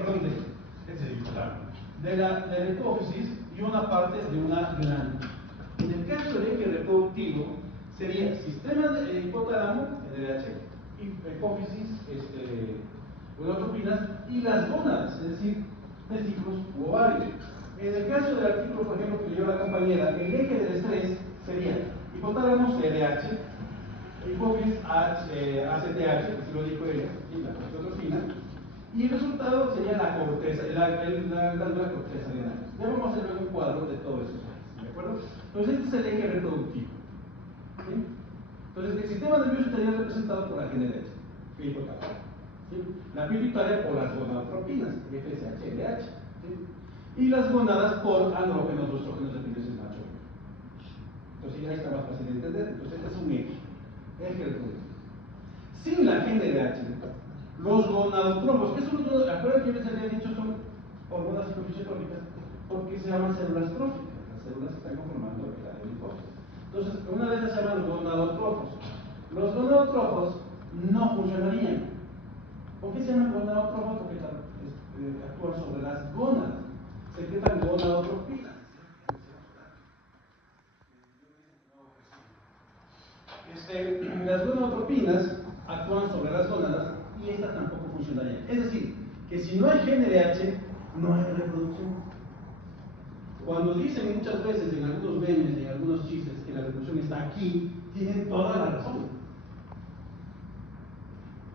la hipófisis y una parte de una glándula. En el caso del eje reproductivo, sería sistema de hipotálamo, NDH, hipófisis, gonadotropinas, y las gónadas, es decir, testículos u ovarios. En el caso del artículo, por ejemplo, que leyó la compañera, el eje del estrés sería hipotálamo, CDH, hipófisis, ACTH, que se lo dijo ella, y la gonadotrofina, y el resultado sería la corteza, la glándula corteza adrenal. Ya vamos a hacer luego un cuadro de todo eso, ¿de acuerdo? Entonces, este es el eje reproductivo. ¿Sí? Entonces, el sistema nervioso estaría representado por la GNRH, que hipotálamo. ¿Sí? La pituitaria por las gonadotropinas, FSH, LH. ¿Sí? Y las gonadas por andrógenos o estrógenos dependientes del macho. Entonces, ya está más fácil de entender. Entonces, este es un eje reproductivo. Sin la GNRH, los gonadotrofos, que son los gonadotrofos, acuérdense que yo les había dicho son hormonas psicofisiológicas, porque se llaman células tróficas, las células que están conformando el área del hipófisis. Entonces, una de ellas se llaman gonadotrofos. Los gonadotrofos no funcionarían. ¿Por qué se llaman gonadotrofos? Porque actúan sobre las gónadas, secretan gonadotropinas. Las gonadotropinas actúan sobre las gónadas y esta tampoco funcionaría. Es decir, que si no hay GNRH, no hay reproducción. Cuando dicen muchas veces en algunos memes, en algunos chistes, que la reproducción está aquí, tienen toda la razón.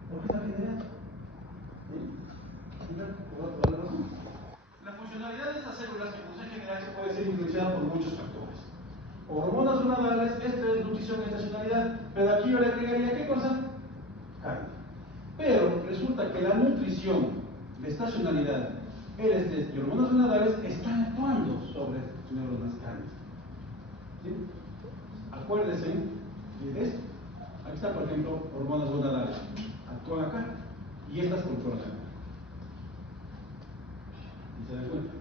¿Por qué la GNRH? Toda la razón. La funcionalidad de estas células que producen GNRH puede ser influenciada por muchos factores. Hormonas gonadales, estrés, nutrición, estacionalidad. Pero aquí yo le agregaría ¿qué cosa? Carne. Pero resulta que la nutrición, la estacionalidad, el estrés y hormonas gonadales están actuando sobre neuronas carnes. ¿Sí? Acuérdense de esto. Aquí está, por ejemplo, hormonas gonadales. Actúan acá y estas controlan acá. ¿Y se dan cuenta?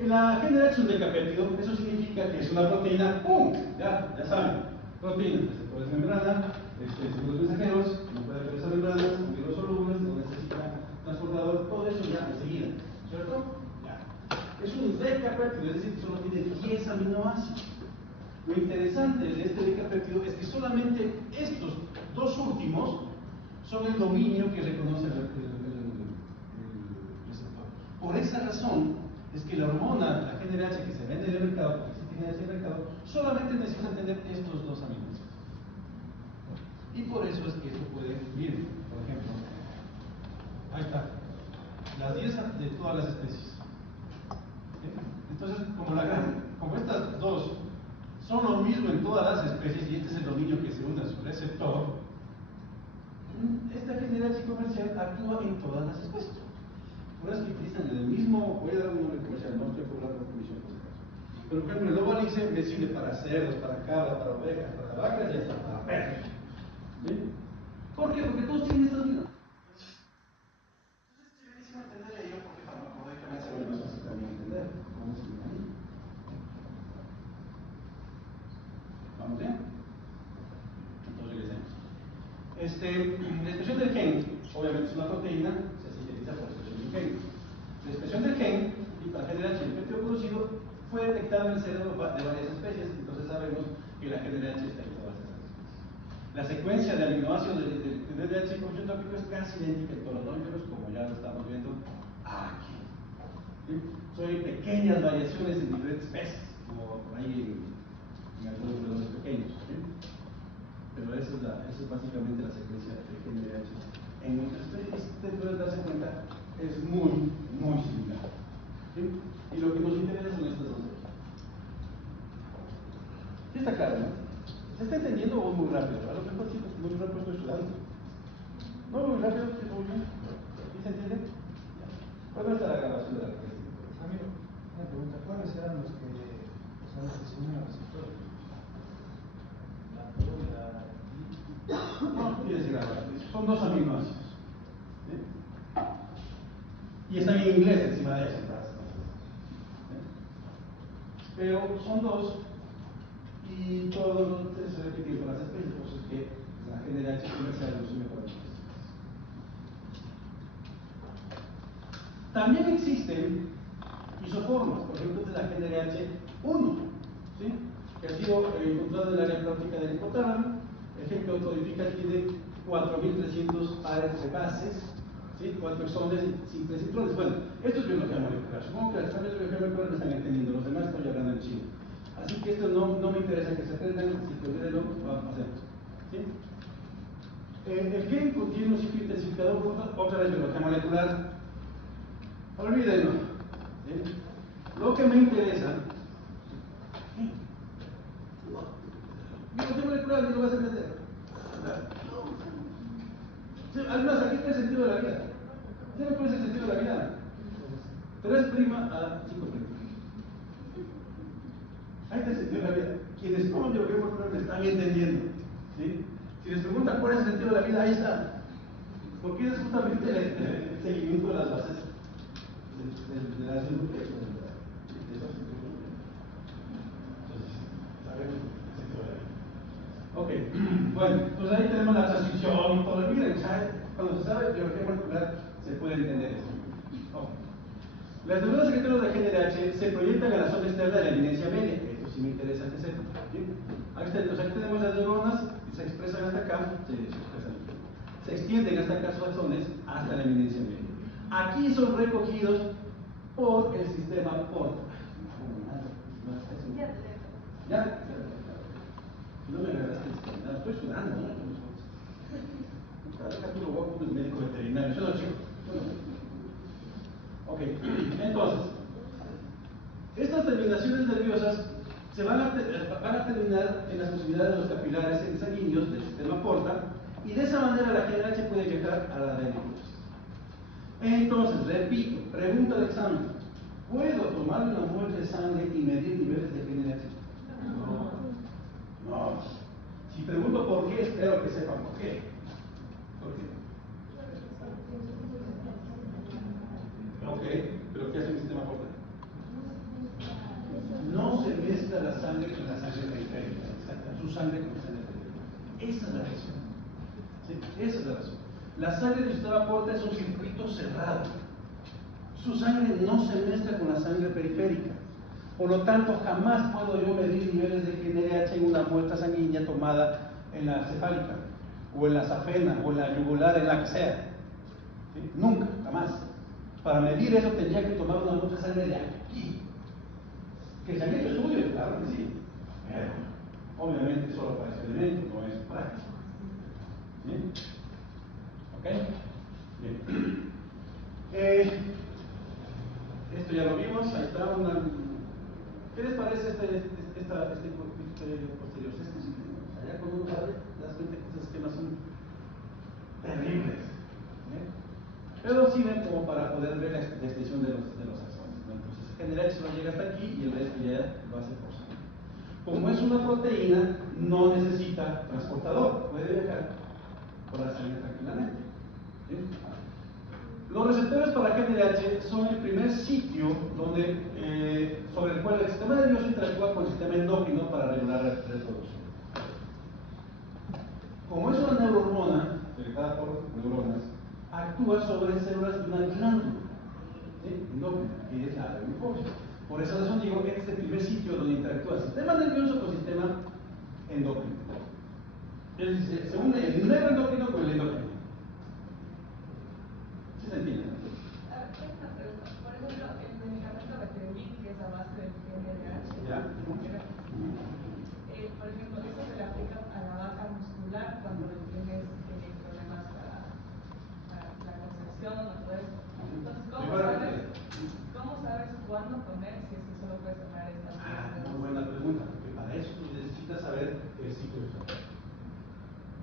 La GNRH es un decapéptido, eso significa que es una proteína, ¡pum! Ya saben, proteína, receptores de membrana, seguros mensajeros, no puede atravesar membranas, amigos solubles, no necesita transportador, todo eso ya enseguida, ¿cierto? Ya. Es un decapéptido, es decir, que solo tiene 10 aminoácidos. Lo interesante de este decapéptido es que solamente estos dos últimos son el dominio que reconoce el receptor. Por esa razón, es que la hormona, la GNRH que se vende en el mercado, que existe en el mercado, solamente necesita tener estos dos aminoácidos. Y por eso es que esto puede, miren, por ejemplo, ahí está, las 10 de todas las especies. ¿Sí? Entonces, como estas dos son lo mismo en todas las especies, y este es el dominio que se une a su receptor, esta GNRH comercial actúa en todas las especies. Por eso que utilizan el mismo, voy a dar un nombre comercial, no estoy cobrando comisión por si acaso. Pero por ejemplo, el Novalix me sirve para cerdos, para cabras, para ovejas, para vacas y hasta para perros. ¿Sí? ¿Por qué? Porque todos tienen estas mismas. Entonces es chéverísimo entender ello porque farmacológicamente se vuelve más fácil también entender cómo se mecanismo. ¿Vamos bien? Entonces regresemos. La expresión del gen, obviamente es una proteína, se sintetiza por expresión del gen. La expresión del gen, y para GNRH, el péptido producido, fue detectado en el cerebro de varias especies, entonces sabemos que la GNRH está en todas esas especies. La secuencia de aminoácidos del GNRH tópico es casi idéntica en todos los mamíferos, como ya lo estamos viendo aquí. ¿Sí? Son pequeñas variaciones en diferentes especies, como por ahí en algunos relojes pequeños. ¿Sí? Pero esa es básicamente la secuencia de GNRH. En nuestras especies, ustedes pueden darse cuenta, es muy, muy similar. ¿Sí? Y lo que nos interesa son estas dos. ¿Sí está claro, no? ¿Se está entendiendo o muy rápido? A lo mejor sí, muy rápido estoy sudando. No, muy rápido, sí, muy bien. ¿Sí se entiende? ¿Cuándo está la grabación de la clase? Amigo, una pregunta. ¿Cuáles eran los que se unen al receptor? No, tienes que grabar. Son dos aminoácidos. ¿Sí? Y están en inglés encima de eso. Pero son dos y todos se repiten con las especies, por eso es que la GNRH comercial los une para las especies. También existen isoformas, por ejemplo, de la GNRH1, ¿sí? Que ha sido encontrado en el área plástica del hipotálamo. El gen que codifica tiene 4.300 pares de bases, ¿sí? 4 exones y 5 intrones. Bueno, esto es biología molecular. Supongo que las clases de biología molecular me están entendiendo, los demás estoy hablando en chino. Así que esto no me interesa que se aprendan, si te olviden, pasemos. ¿Sí? El gen contiene un ciclo intensificador, otra vez biología molecular. Olvídenlo. ¿Sí? Lo que me interesa. Biología molecular, ni lo vas a entender. Sí, además, aquí está el sentido de la vida. ¿Saben cuál es el sentido de la vida? 3' a 5'. Ahí está el sentido de la vida. Quienes toman biología molecular me están entendiendo. ¿Sí? Si les preguntan cuál es el sentido de la vida, ahí está. Porque es justamente el seguimiento de las bases de la nuclear. Ok, bueno, pues ahí tenemos la transición y todo. Miren, cuando se sabe biología molecular se puede entender esto. Okay. Las neuronas secretarias de GNRH se proyectan a la zona externa de la eminencia media. Esto sí me interesa que sepan. ¿Sí? Aquí tenemos las neuronas, se expresan hasta acá, se extienden hasta acá sus axones hasta la eminencia media. Aquí son recogidos por el sistema porta. ¿Ya? No me agarraste el estoy sudando, ¿no? Cada capítulo voy a poner un médico veterinario, yo no chico. Ok, entonces, estas terminaciones nerviosas se van a terminar en las posibilidades de los capilares sanguíneos del sistema porta, y de esa manera la GNRH puede llegar a la adenoides. Entonces, repito, pregunta de examen: ¿puedo tomar una muestra de sangre y medir niveles de GNRH? No. Si pregunto por qué, espero que sepan por qué. ¿Por qué? Ok, pero ¿qué hace el sistema porta? No se mezcla la sangre con la sangre periférica, su sangre con la sangre periférica. Esa es la razón. ¿Sí? Esa es la razón. La sangre del sistema porta es un circuito cerrado. Su sangre no se mezcla con la sangre periférica. Por lo tanto, jamás puedo yo medir niveles de GNRH en una muestra sanguínea tomada en la cefálica, o en la safena, o en la yugular, en la que sea. ¿Sí? Nunca, jamás. Para medir eso tendría que tomar una muestra de sangre de aquí. Que se han hecho estudios, claro que sí. Pero, obviamente, solo para experimentos, no es práctico. ¿Bien? ¿Ok? Bien. Esto ya lo vimos, ahí está una. ¿Qué les parece este posterior? Allá cuando uno sabe, te das cuenta que estos esquemas son terribles. Pero sirven como para poder ver la extensión de los axones. Entonces, en general, solo llega hasta aquí y el resto ya lo hace por sí. Como es una proteína, no necesita transportador, puede viajar por la sangre tranquilamente. ¿Sí? Los receptores para GNRH son el primer sitio sobre el cual el sistema nervioso interactúa con el sistema endocrino para regular la reproducción. Como es una neurohormona, secretada por neuronas, actúa sobre células de una glándula endocrina, que es la glucosa. Por esa razón digo que este es el primer sitio donde interactúa el sistema nervioso con el sistema endocrino. Se une el neuroendocrino con el endocrino. ¿Sí se entiende? Tengo una pregunta. Por ejemplo, el medicamento Beterovir, que es a base del GNRH, por ejemplo, eso se le aplica a la vaca muscular cuando tienes problemas para la concepción o todo eso. Entonces, ¿cómo sabes cuándo comer si es que solo puedes tomar estas cosas? Muy buena pregunta, porque para eso necesitas saber el ciclo vital.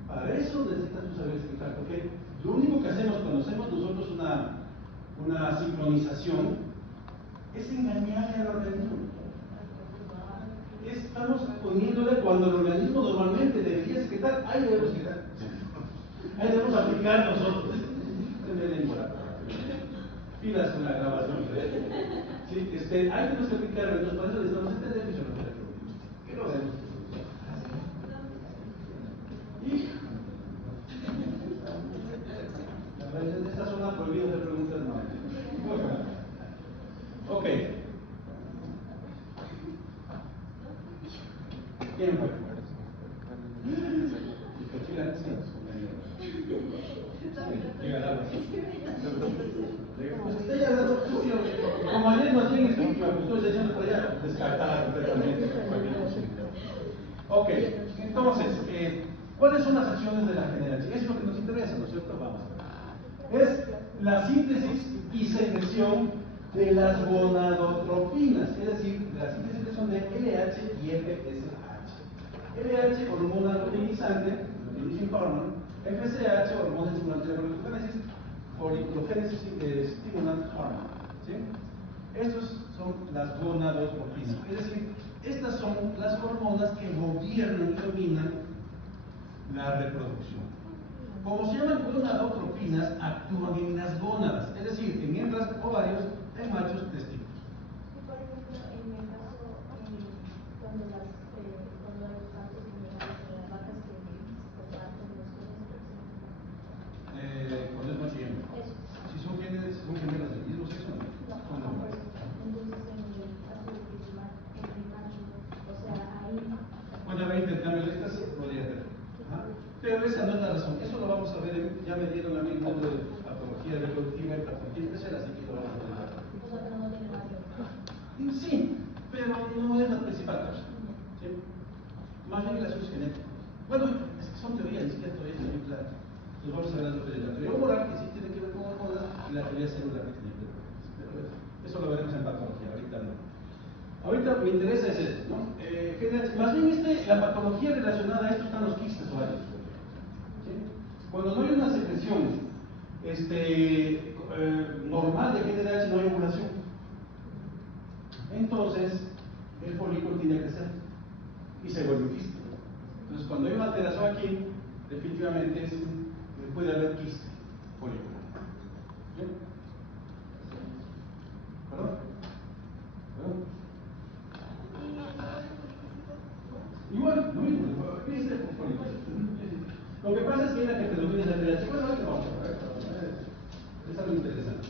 Para eso necesitas saber el ciclo vital, porque lo único que hacemos cuando hacemos nosotros una sincronización es engañarle al organismo. Estamos poniéndole cuando el organismo normalmente debería secretar, ahí debemos secretar. Ahí debemos aplicar nosotros. Pilas con la grabación. ¿Sí? Ahí tenemos que aplicar, entonces para eso necesitamos entender fisioterapia. ¿Qué lo vemos? Esta zona prohibida de preguntas no. Ok, ¿Quién fue? Cochila, sí. Diga el agua. Pues está ya hablando sucio. Como ayer no tiene sucio, pues estoy echando por allá. Descartada completamente. Ok, entonces, ¿cuáles son las acciones de la generación? Es lo que nos interesa, ¿no es cierto? Vamos a ver. Es la síntesis y secreción de las gonadotropinas, es decir, la síntesis y secreción de LH y FSH. LH, hormona luteinizante, luteinizing hormone, FSH, hormona estimulante de folliculogénesis stimulant hormone. ¿Sí? Estos son las gonadotropinas, es decir, estas son las hormonas que gobiernan y dominan la reproducción. Como se llaman gonadotropinas, actúan en las gónadas, es decir, en hembras, ovarios, en machos, testículos. Y por ejemplo, en el caso, cuando los partos generales de las vacas que comparten los genes, Cuando es macho y hembra. eso. Si son gemelas del mismo sexo, no. Son hombres. Entonces, en el caso de que el macho, o sea, ahí. Cuando habrá intercambio de estas, podría haber. Pero esa no es la razón. Eso lo vamos a ver. Ya me dieron a mí el nombre de patología reproductiva y patología especial, así que lo vamos a ver. O sea, que no tiene nada que ver. Sí, pero no es la principal causa. ¿Sí? Más bien el asunto es genético. Bueno, es que son teorías, ni siquiera todavía es muy claro. Entonces vamos a ver la teoría humoral, que sí tiene que ver con hormonas, y la teoría celular, que tiene que ver con hormonas. Pero eso lo veremos en patología, ahorita no. Ahorita me interesa es esto, ¿no? Más bien la patología relacionada a esto están los quistes ovarios. ¿Sí? Cuando no hay una secreción normal de GnRH, no hay ovulación. Entonces, el folículo tiene que crecer y se vuelve un quiste. Entonces, cuando hay una alteración aquí, definitivamente puede haber quiste folicular. ¿Sí? ¿Perdón? ¿Perdón? Igual, lo mismo, quiste folicular. Lo que pasa es que la que predomina es la TH. Bueno, ahorita vamos a ver. Es algo interesante.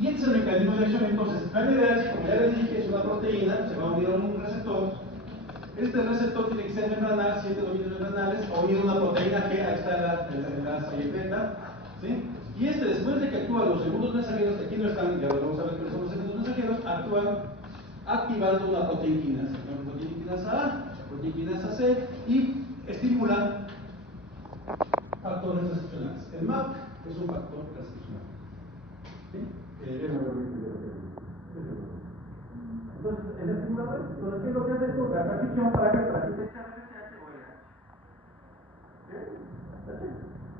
Y este es el mecanismo de acción. Entonces, la LDH, como ya les dije, es una proteína, se va a unir a un receptor. Este receptor tiene que ser membranal, 7 dominios membranales, o unir a una proteína que ahí está la beta, ¿sí? Y después de que actúan los segundos mensajeros, que aquí no están, ya lo vamos a ver cuáles son los segundos mensajeros, actúan activando una proteína quinasa, A, proteína quinasa C, y estimulan factores transcripcionales. El MAP es un factor transcripcional. ¿Sí? Entonces, el estimulador, entonces, ¿qué es lo que hace esto? La transcripción para que se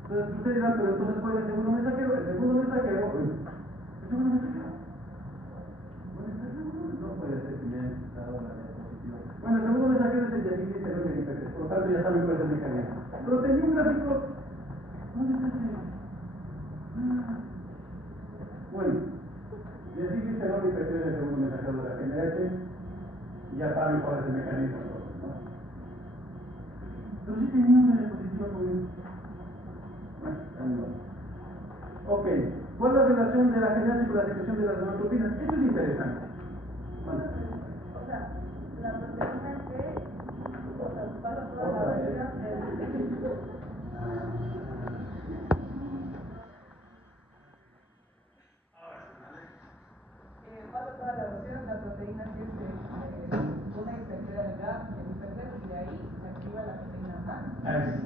entonces, ustedes dirán, pero entonces puede el segundo mensajero. El segundo mensajero, no puede ser que me haya dado la diapositiva. Bueno, el segundo mensajero es el de aquí, que es el IPT, por lo tanto ya saben cuál es el mecanismo. Pero tenía un gráfico. ¿Dónde está ese? Bueno, y así dice el IPT es el segundo mensajero de la GNH, y ya saben cuál es el mecanismo, ¿no? Pero sí tenía una diapositiva con eso. Ok, ¿cuál es la relación de la GNH con la secreción de las gonadotropinas? Esto es interesante. Bueno. O sea, la proteína que pasa toda la versión pasa toda la versión, la proteína que una y se crea el GAP y el IPT, y de ahí se activa la proteína A.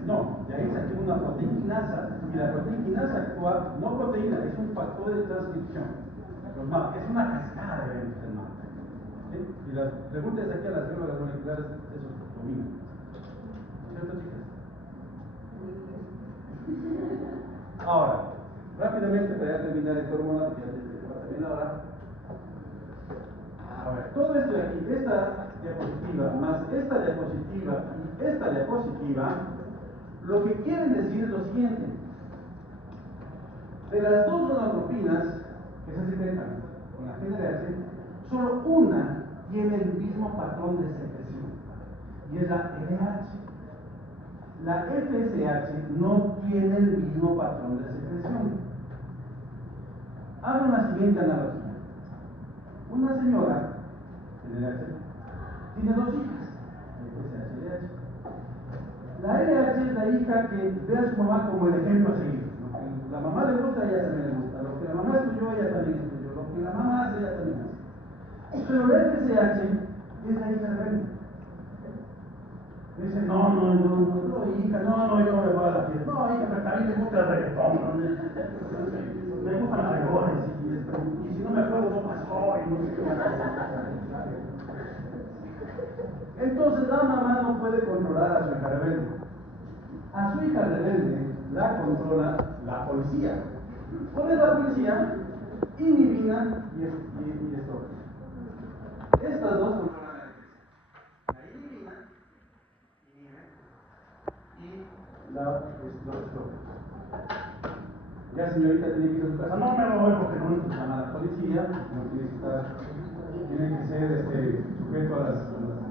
No, de ahí se activa una proteína quinasa, y la proteína quinasa actúa, no proteína, es un factor de transcripción. Los MAP, es una cascada de eventos del MAP. ¿Sí? Y las preguntas de aquí a las biólogas moleculares, eso domina. ¿Cierto, chicas? Ahora, rápidamente para ya terminar esta hormona, porque ya se va a terminar ahora. A ver, todo esto de aquí, esta diapositiva, más esta diapositiva y esta diapositiva, lo que quieren decir es lo siguiente. De las dos gonadotropinas que se secretan con la GnRH, solo una tiene el mismo patrón de secreción, y es la LH. La FSH no tiene el mismo patrón de secreción. Hagan la siguiente analogía. Una señora, GnRH, tiene dos hijas, FSH y LH. La LH es la hija que ve a su mamá como el ejemplo a seguir. Lo que la mamá le gusta, a ella también le gusta. Lo que la mamá estudió, ella también estudió. Lo que la mamá hace, ella también hace. Pero la FSH es la hija rebelde. Dice, no, hija, yo no me voy a la fiesta. No, hija, pero también me gusta el reggaetón, ¿no? Me gustan las regones, y si no me acuerdo, no pasó, y no sé qué más. Entonces la mamá no puede controlar a su hija rebelde. A su hija rebelde la controla la policía. ¿Cuál es la policía? Inhibina y esto. Estas dos controlan la inhibina y la esto. Ya señorita tiene que ir a su casa. No me voy porque no necesita llamar a la policía. Tiene que ser sujeto a las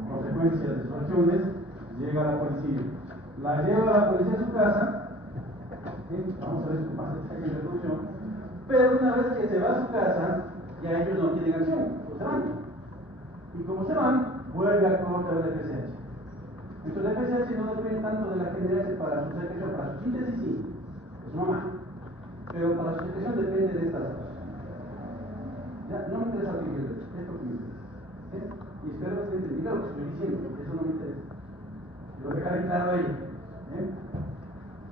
consecuencias de sus acciones. Llega a la policía. La lleva a la policía a su casa. Vamos a ver si pasa esta introducción. Pero una vez que se va a su casa, ya ellos no tienen acción, pues se van. Y como se van, vuelve a actuar otra vez la FSH. Entonces la FSH no depende tanto de la GNH para su secreción, para su síntesis sí, es mamá. Pero para su secreción depende de estas cosas. Ya, no me interesa lo que yo digo, esto que me interesa. Y espero que se entienda lo que estoy diciendo, porque eso no me interesa. Lo dejaré claro ahí.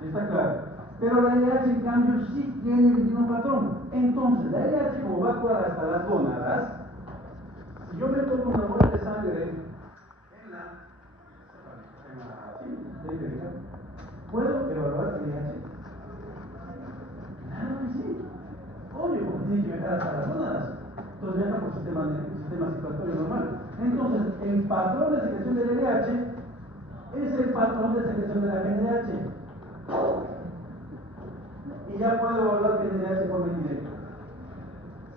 Está claro. Pero la LH en cambio sí tiene el mismo patrón. Entonces, la LH como va a actuar hasta las gónadas, si yo me tomo una muestra de sangre en la ¿puedo evaluar el LH? Claro que sí. Obvio, porque tiene que viajar hasta las gónadas. Entonces viaja por sistema circulatorio normal. Entonces, el patrón de secreción del LH es el patrón de secreción de la GNH. Y ya puedo evaluar que GNH de forma indirecta.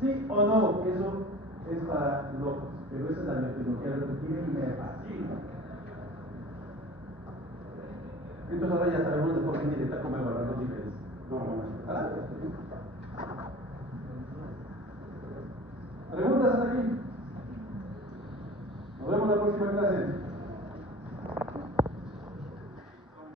¿Sí o no? Eso es para locos. Pero esa es la metodología reductiva y me fascina. Entonces ahora ya sabemos de forma indirecta cómo evaluar los niveles. No vamos a separar. ¿Preguntas hasta aquí? Nos vemos la próxima clase.